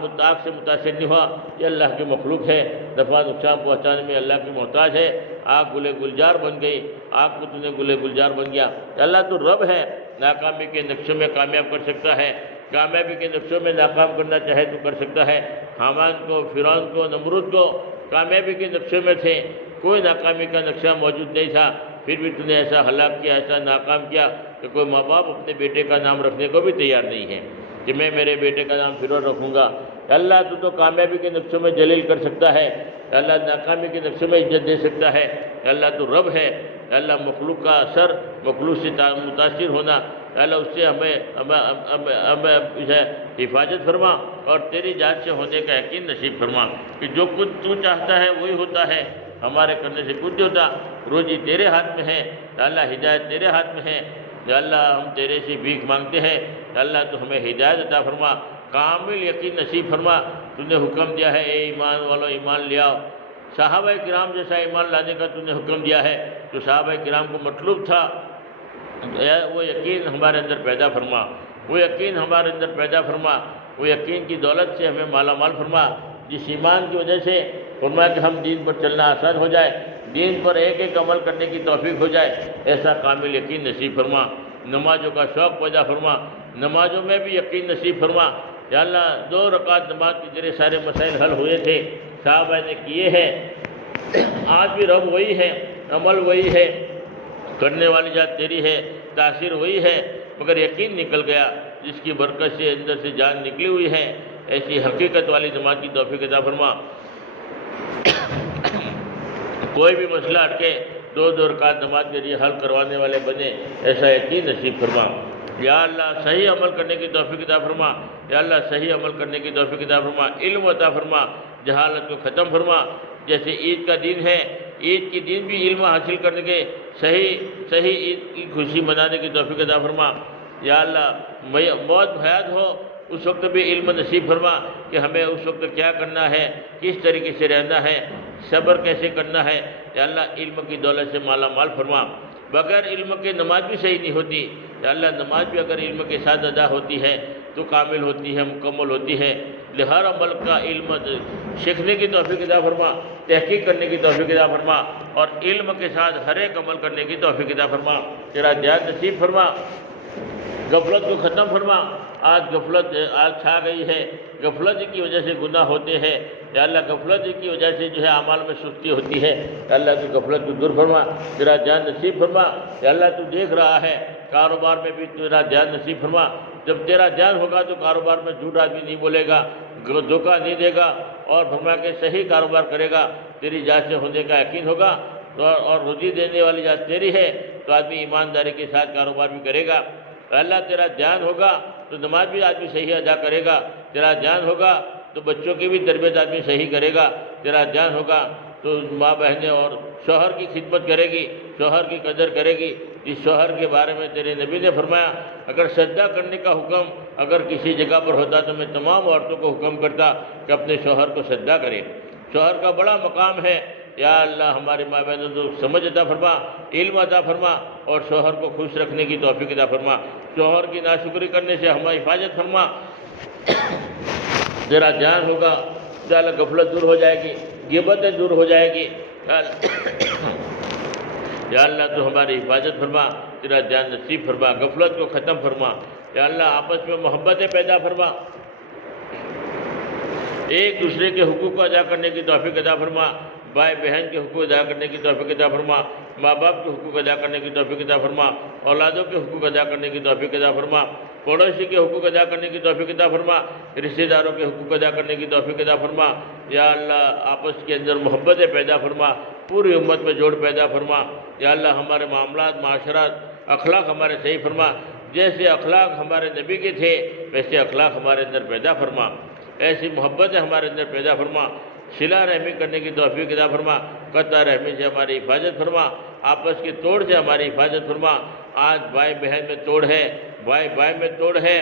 سے متاثر نہیں ہوا، یہ اللہ کی مخلوق ہے، نفع نقصان پہنچانے میں اللہ کی محتاج ہے۔ آگ گلے گلزار بن گئی، آگ کو تو نے گلے گلزار بن گیا۔ اللہ تو رب ہے، ناکامی کے نقشوں میں کامیاب کر سکتا ہے، کامیابی کے نقشوں میں ناکام کرنا چاہے تو کر سکتا ہے۔ حامان کو، فرعون کو، نمرود کو کامیابی کے نقشے میں تھے، کوئی ناکامی کا نقشہ موجود نہیں تھا، پھر بھی تو نے ایسا ہلاک کیا، ایسا ناکام کیا کہ کوئی ماں باپ اپنے بیٹے کا نام رکھنے کو بھی تیار نہیں ہے کہ میں میرے بیٹے کا نام فرعون رکھوں گا۔ اللہ تو کامیابی کے نقشوں میں جلیل کر سکتا ہے، اللہ ناکامی کے نقشوں میں عزت دے سکتا ہے۔ اللہ تو رب ہے، اللہ مخلوق کا اثر، مخلوق سے متاثر ہونا، اللہ اس سے ہمیں حفاظت فرما، اور تیری ذات سے ہونے کا یقین نصیب فرما کہ جو کچھ تو چاہتا ہے وہی ہوتا ہے، ہمارے کرنے سے کچھ نہیں ہوتا۔ روزی تیرے ہاتھ میں ہے، اللہ ہدایت تیرے ہاتھ میں ہے۔ یا اللہ ہم تیرے سے بھیک مانگتے ہیں، اللہ تو ہمیں ہدایت عطا فرما، کامل یقین نصیب فرما۔ تو نے حکم دیا ہے اے ایمان والو ایمان لے آؤ، صحابہ کرام جیسا ایمان لانے کا تو نے حکم دیا ہے، تو صحابہ کرام کو مطلوب تھا وہ یقین ہمارے اندر پیدا فرما، وہ یقین ہمارے اندر پیدا فرما، وہ یقین کی دولت سے ہمیں مالا مال فرما، جس ایمان کی وجہ سے فرما کہ ہم دین پر چلنا آسان ہو جائے، دین پر ایک ایک عمل کرنے کی توفیق ہو جائے، ایسا کامل یقین نصیب فرما۔ نمازوں کا شوق پیدا فرما، نمازوں میں بھی یقین نصیب فرما۔ یا اللہ 2 رکعت نماز کے ذریعے سارے مسائل حل ہوئے تھے، صحابہ نے کیے ہیں، آج بھی رب وہی ہے، عمل وہی ہے، کرنے والی ذات تیری ہے، تاثیر وہی ہے، مگر یقین نکل گیا، جس کی برکت سے اندر سے جان نکلی ہوئی ہے، ایسی حقیقت والی نماز کی توفیق عطا فرما۔ کوئی بھی مسئلہ اٹکے 2 رکعت نماز کے ذریعے حل کروانے والے بنے، ایسا یقین نصیب فرما۔ یا اللہ صحیح عمل کرنے کی توفیق عطا فرما، یا اللہ صحیح عمل کرنے کی توفیق عطا فرما، علم عطا فرما، جہالت کو ختم فرما۔ جیسے عید کا دن ہے، عید کی دن بھی علم حاصل کرنے کے صحیح عید کی خوشی منانے کی توفیق عطا فرما۔ یا اللہ موت حیات ہو اس وقت بھی علم نصیب فرما کہ ہمیں اس وقت کیا کرنا ہے، کس طریقے سے رہنا ہے، صبر کیسے کرنا ہے۔ یا اللہ علم کی دولت سے مالا مال فرما۔ بغیر علم کے نماز بھی صحیح نہیں ہوتی، یا اللہ نماز بھی اگر علم کے ساتھ ادا ہوتی ہے تو کامل ہوتی ہے، مکمل ہوتی ہے۔ ہر عمل کا علم سیکھنے کی توفیق عطا فرما، تحقیق کرنے کی توفیق عطا فرما، اور علم کے ساتھ ہر ایک عمل کرنے کی توفیق عطا فرما۔ تیرا دیان نصیب فرما، غفلت کو ختم فرما۔ آج غفلت چھا گئی ہے، غفلت کی وجہ سے گناہ ہوتے ہیں، یا اللہ غفلت کی وجہ سے جو ہے اعمال میں سستی ہوتی ہے، یا اللہ تو غفلت کو دور فرما، تیرا دیان نصیب فرما۔ یا اللہ تو دیکھ رہا ہے، کاروبار میں بھی تیرا دیان نصیب فرما۔ جب تیرا دیان ہوگا تو کاروبار میں جھوٹ آدمی نہیں بولے گا، دھوکہ نہیں دے گا، اور فرما کے صحیح کاروبار کرے گا، تیری ذات سے ہونے کا یقین ہوگا، اور روزی دینے والی ذات تیری ہے تو آدمی ایمانداری کے ساتھ کاروبار بھی کرے گا۔ اللہ تیرا دھیان ہوگا تو نماز بھی آدمی صحیح ادا کرے گا، تیرا دھیان ہوگا تو بچوں کی بھی تربیت آدمی صحیح کرے گا، تیرا دھیان ہوگا تو ماں بہنیں اور شوہر کی خدمت کرے گی، شوہر کی قدر کرے گی۔ اس شوہر کے بارے میں تیرے نبی نے فرمایا اگر سجدہ کرنے کا حکم اگر کسی جگہ پر ہوتا تو میں تمام عورتوں کو حکم کرتا کہ اپنے شوہر کو سجدہ کرے۔ شوہر کا بڑا مقام ہے، یا اللہ ہمارے ماں بہنوں کو سمجھ عطا فرما، علم عطا فرما، اور شوہر کو خوش رکھنے کی توفیق عطا فرما۔ شوہر کی ناشکری کرنے سے ہماری حفاظت فرما۔ تیرا دھیان ہوگا تو اللہ غفلت دور ہو جائے گی، غیبتیں دور ہو جائے گی۔ یا اللہ تو ہماری حفاظت فرما، تیرا دھیان نصیب فرما، غفلت کو ختم فرما۔ یا اللہ آپس میں محبتیں پیدا فرما، ایک دوسرے کے حقوق کو ادا کرنے کی توفیق عطا فرما، بھائی بہن کے حقوق ادا کرنے کی توفیق عطا فرما، ماں باپ کے حقوق ادا کرنے کی توفیق عطا فرما، اولادوں کے حقوق ادا کرنے کی توفیق عطا فرما، پڑوسی کے حقوق ادا کرنے کی توفیق عطا فرما، رشتہ داروں کے حقوق ادا کرنے کی توفیق عطا فرما۔ یا اللہ آپس کے اندر محبتیں پیدا فرما، پوری امت میں جوڑ پیدا فرما۔ یا اللہ ہمارے معاملات، معاشرات، اخلاق ہمارے صحیح فرما، جیسے اخلاق ہمارے نبی کے تھے ویسے اخلاق ہمارے اندر پیدا فرما، ایسی محبتیں ہمارے اندر پیدا فرما، صلہ رحمی کرنے کی توفیق عطا فرما، قطع رحمی سے ہماری حفاظت فرما، آپس کے توڑ سے ہماری حفاظت فرما۔ آج بھائی بہن میں توڑ ہے، بھائی بھائی میں توڑ ہے،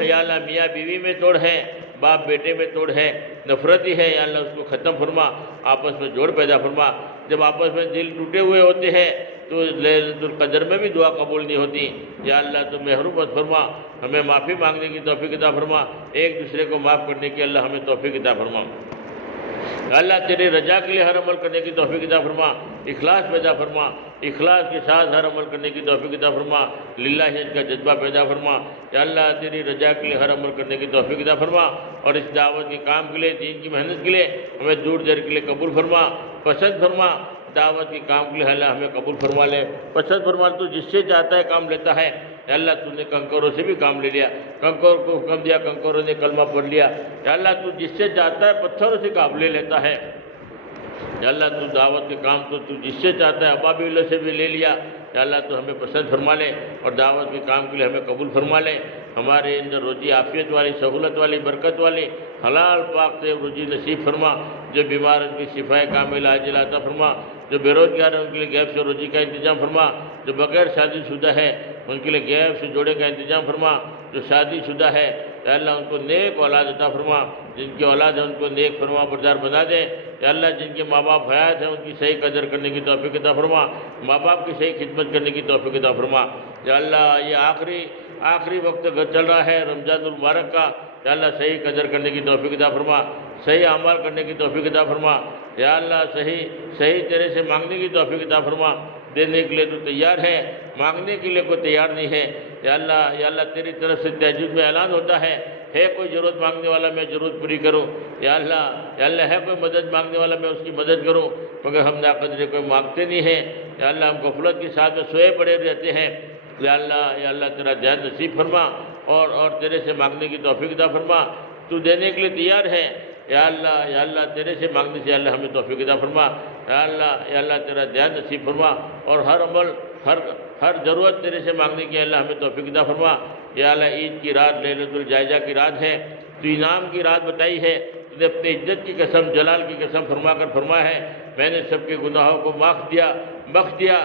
یا اللہ میاں بیوی میں توڑ ہے، باپ بیٹے میں توڑ ہے، نفرتی ہے، یا اللہ اس کو ختم فرما، آپس میں جوڑ پیدا فرما۔ جب آپس میں دل ٹوٹے ہوئے ہوتے ہیں تو لیلۃ القدر میں بھی دعا قبول نہیں ہوتی۔ یا اللہ تو محروم مت فرما، ہمیں معافی مانگنے کی توفیق عطا فرما، ایک دوسرے کو معاف کرنے کی اللہ ہمیں توفیق عطا فرما۔ اللہ تیرے رضا کے لیے ہر عمل کرنے کی توفیق عطا فرما، اخلاص پیدا فرما، اخلاص کے ساتھ ہر عمل کرنے کی توفیق عطا فرما، للہیت کا جذبہ پیدا فرما۔ یا اللہ تیری رضا کے لیے ہر عمل کرنے کی توفیق عطا فرما، اور اس دعوت کے کام کے لیے، دین کی محنت کے لیے ہمیں دور دیر کے لیے قبول فرما، پسند فرما۔ دعوت کے کام کے لیے اللہ ہمیں قبول فرما لے، پسند فرما۔ تو جس سے چاہتا ہے کام لیتا ہے، یا اللہ تو نے کنکروں سے بھی کام لے لیا، کنکر کو حکم دیا، کنکروں نے کلمہ پڑھ لیا۔ یا اللہ تو جس سے چاہتا ہے پتھروں سے کام لے لیتا ہے۔ یا اللہ تو دعوت کے کام تو جس سے چاہتا ہے ابابیلوں سے بھی لے لیا۔ یا اللہ تو ہمیں پسند فرما لے، اور دعوت کے کام کے لیے ہمیں قبول فرما لے۔ ہمارے اندر روزی عافیت والی، سہولت والی، برکت والی، حلال پاک سے روزی نصیب فرما۔ جو بیمار ان کی شفائے کامل عاجل عطا فرما، جو بے روزگار ہیں ان کے لیے غیب سے روزی کا انتظام فرما، جو بغیر شادی شدہ ہے ان کے لیے غیب سے جوڑے کا انتظام فرما، جو شادی شدہ ہے یا اللہ ان کو نیک اولاد عطا فرما، جن کی اولاد ہے ان کو نیک فرما بردار بنا دے، یا اللہ جن کے ماں باپ حیات ہیں ان کی صحیح قدر کرنے کی توفیق عطا فرما، ماں باپ کی صحیح خدمت کرنے کی توفیق عطا فرما، یا اللہ یہ آخری وقت چل رہا ہے رمضان المبارک کا، یا اللہ صحیح قدر کرنے کی توفیق عطا فرما، صحیح اعمال کرنے کی توفیق عطا فرما، یا اللہ صحیح تیرے سے مانگنے کی توفیق عطا فرما، دینے کے لیے تو تیار ہے، مانگنے کے لیے کوئی تیار نہیں ہے، یا اللہ تیری طرف سے تہجد میں اعلان ہوتا ہے کوئی ضرورت مانگنے والا میں ضرورت پوری کروں، یا اللہ ہے کوئی مدد مانگنے والا میں اس کی مدد کروں، مگر ہم ناقدر کوئی مانگتے نہیں ہیں، یا اللہ ہم غفلت کے ساتھ میں سوئے پڑے رہتے ہیں، یا اللہ تیرا دھیان نصیب فرما اور تیرے سے مانگنے کی توفیق عطا فرما، تو دینے کے لیے تیار ہے، یا اللہ تیرے سے مانگنے سے اللہ ہمیں توفیق عطا فرما، یا اللہ تیرا دھیان نصیب فرما، اور ہر عمل ہر ضرورت تیرے سے مانگنے کی اللہ ہمیں توفیق عطا فرما، یا اللہ عید کی رات لیلۃ الجائزہ کی رات ہے، تو انعام کی رات بتائی ہے، تو نے اپنے عزت کی قسم جلال کی قسم فرما ہے میں نے سب کے گناہوں کو بخش دیا،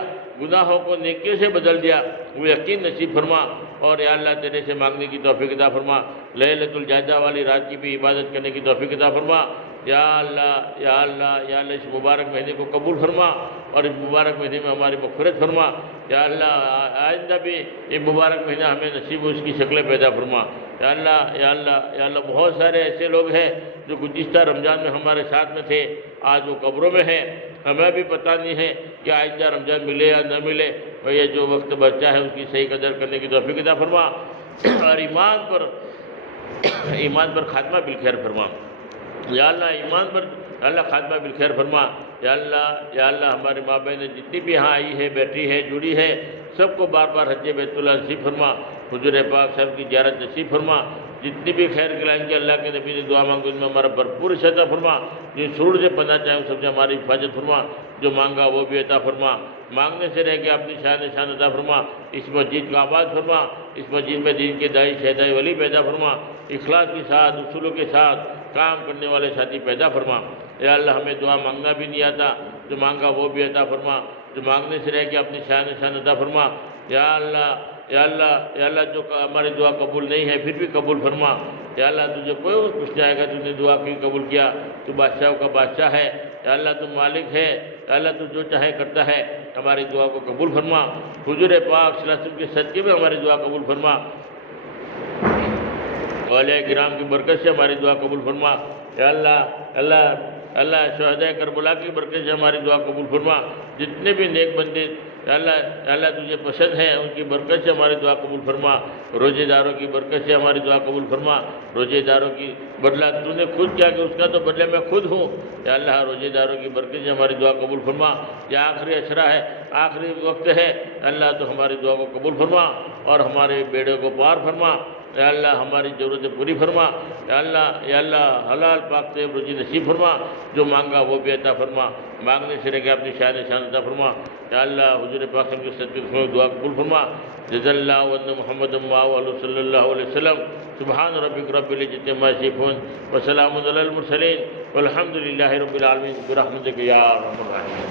گناہوں کو نیکیوں سے بدل دیا، وہ یقین نصیب فرما، اور یا اللہ تیرے سے مانگنے کی توفیق عطا فرما، لیلۃ الجائزہ والی رات کی بھی عبادت کرنے کی توفیق عطا فرما، یا اللہ اس مبارک مہینے کو قبول فرما، اور اس مبارک مہینے میں ہماری مغفرت فرما، یا اللہ آئندہ بھی یہ مبارک مہینہ ہمیں نصیب ہو اس کی شکلیں پیدا فرما، یا اللہ بہت سارے ایسے لوگ ہیں جو گزشتہ رمضان میں ہمارے ساتھ میں تھے، آج وہ قبروں میں ہیں، ہمیں بھی پتہ نہیں ہے کہ آئندہ رمضان ملے یا نہ ملے، اور یہ جو وقت بچہ ہے اس کی صحیح قدر کرنے کی توفیق عطا فرما، اور ایمان پر خاتمہ بالخیر فرما، یا اللہ ایمان پر اللہ خاتمہ بالخیر فرما، یا اللہ ہمارے ماں بہن جتنی بھی یہاں آئی ہے، بیٹھی ہے، جڑی ہے، سب کو بار بار حج بیت اللہ نصیب فرما، حضور پاک صاحب کی زیارت نصیب فرما، جتنی بھی خیر کلائیں گے اللہ کے نبی نے دعا مانگو ان میں ہمارا بھرپور عطا فرما، جن سرور سے پناہ چاہیں سب سے ہماری حفاظت فرما، جو مانگا وہ بھی عطا فرما، مانگنے سے رہ کے اپنی شان عطا فرما، اس مسجد کا آباد فرما، اس مسجد میں دین کے داعی شہداء ولی پیدا فرما، اخلاص کے ساتھ اصولوں کے ساتھ کام کرنے والے ساتھی پیدا فرما، یا اللہ ہمیں دعا مانگنا بھی نہیں آتا، جو مانگا وہ بھی عطا فرما، جو مانگنے سے رہ کے اپنی شان عطا فرما، یا اللہ جو ہماری دعا قبول نہیں ہے پھر بھی قبول فرما، یا اللہ تجھے کوئی کچھ نہیں آئے گا، تُو نے دعا کیوں قبول کیا، تو بادشاہوں کا بادشاہ ہے، یا اللہ تو مالک ہے، یا اللہ تو جو چاہے کرتا ہے، ہماری دعا کو قبول فرما، حضور پاک صلی اللہ علیہ وسلم کے صدقے میں ہماری دعا قبول فرما، اولیاء کرام کی برکت سے ہماری دعا قبول فرما، یا اللہ شہداء کربلا کی برکت سے ہماری دعا قبول فرما، جتنے بھی نیک بندے یا اللہ تجھے پسند ہیں ان کی برکت سے ہماری دعا قبول فرما، روزے داروں کی برکت سے ہماری دعا قبول فرما، روزے داروں کی بدلہ تو نے خود کیا کہ اس کا تو بدلہ میں خود ہوں، یا اللہ روزے داروں کی برکت سے ہماری دعا قبول فرما، یہ آخری اشرہ ہے، آخری وقت ہے، اللہ تو ہماری دعا کو قبول فرما اور ہمارے بیڑے کو پار فرما، یا اللہ ہماری ضرورتیں پوری فرما، یا اللہ حلال پاک طیب روزی نصیب فرما، جو مانگا وہ بھی عطا فرما، مانگنے سے رہ کے اپنی شان عطا فرما، یا اللہ حضور پاک کے صدقے میں دعا قبول فرما، جزا اللہ وان محمد صلی اللہ علیہ وسلم، سبحان ربک رب العزت عما یصفون وسلام علی المرسلین والحمد للہ رب العالمین برحمتک یا ارحم الراحمین۔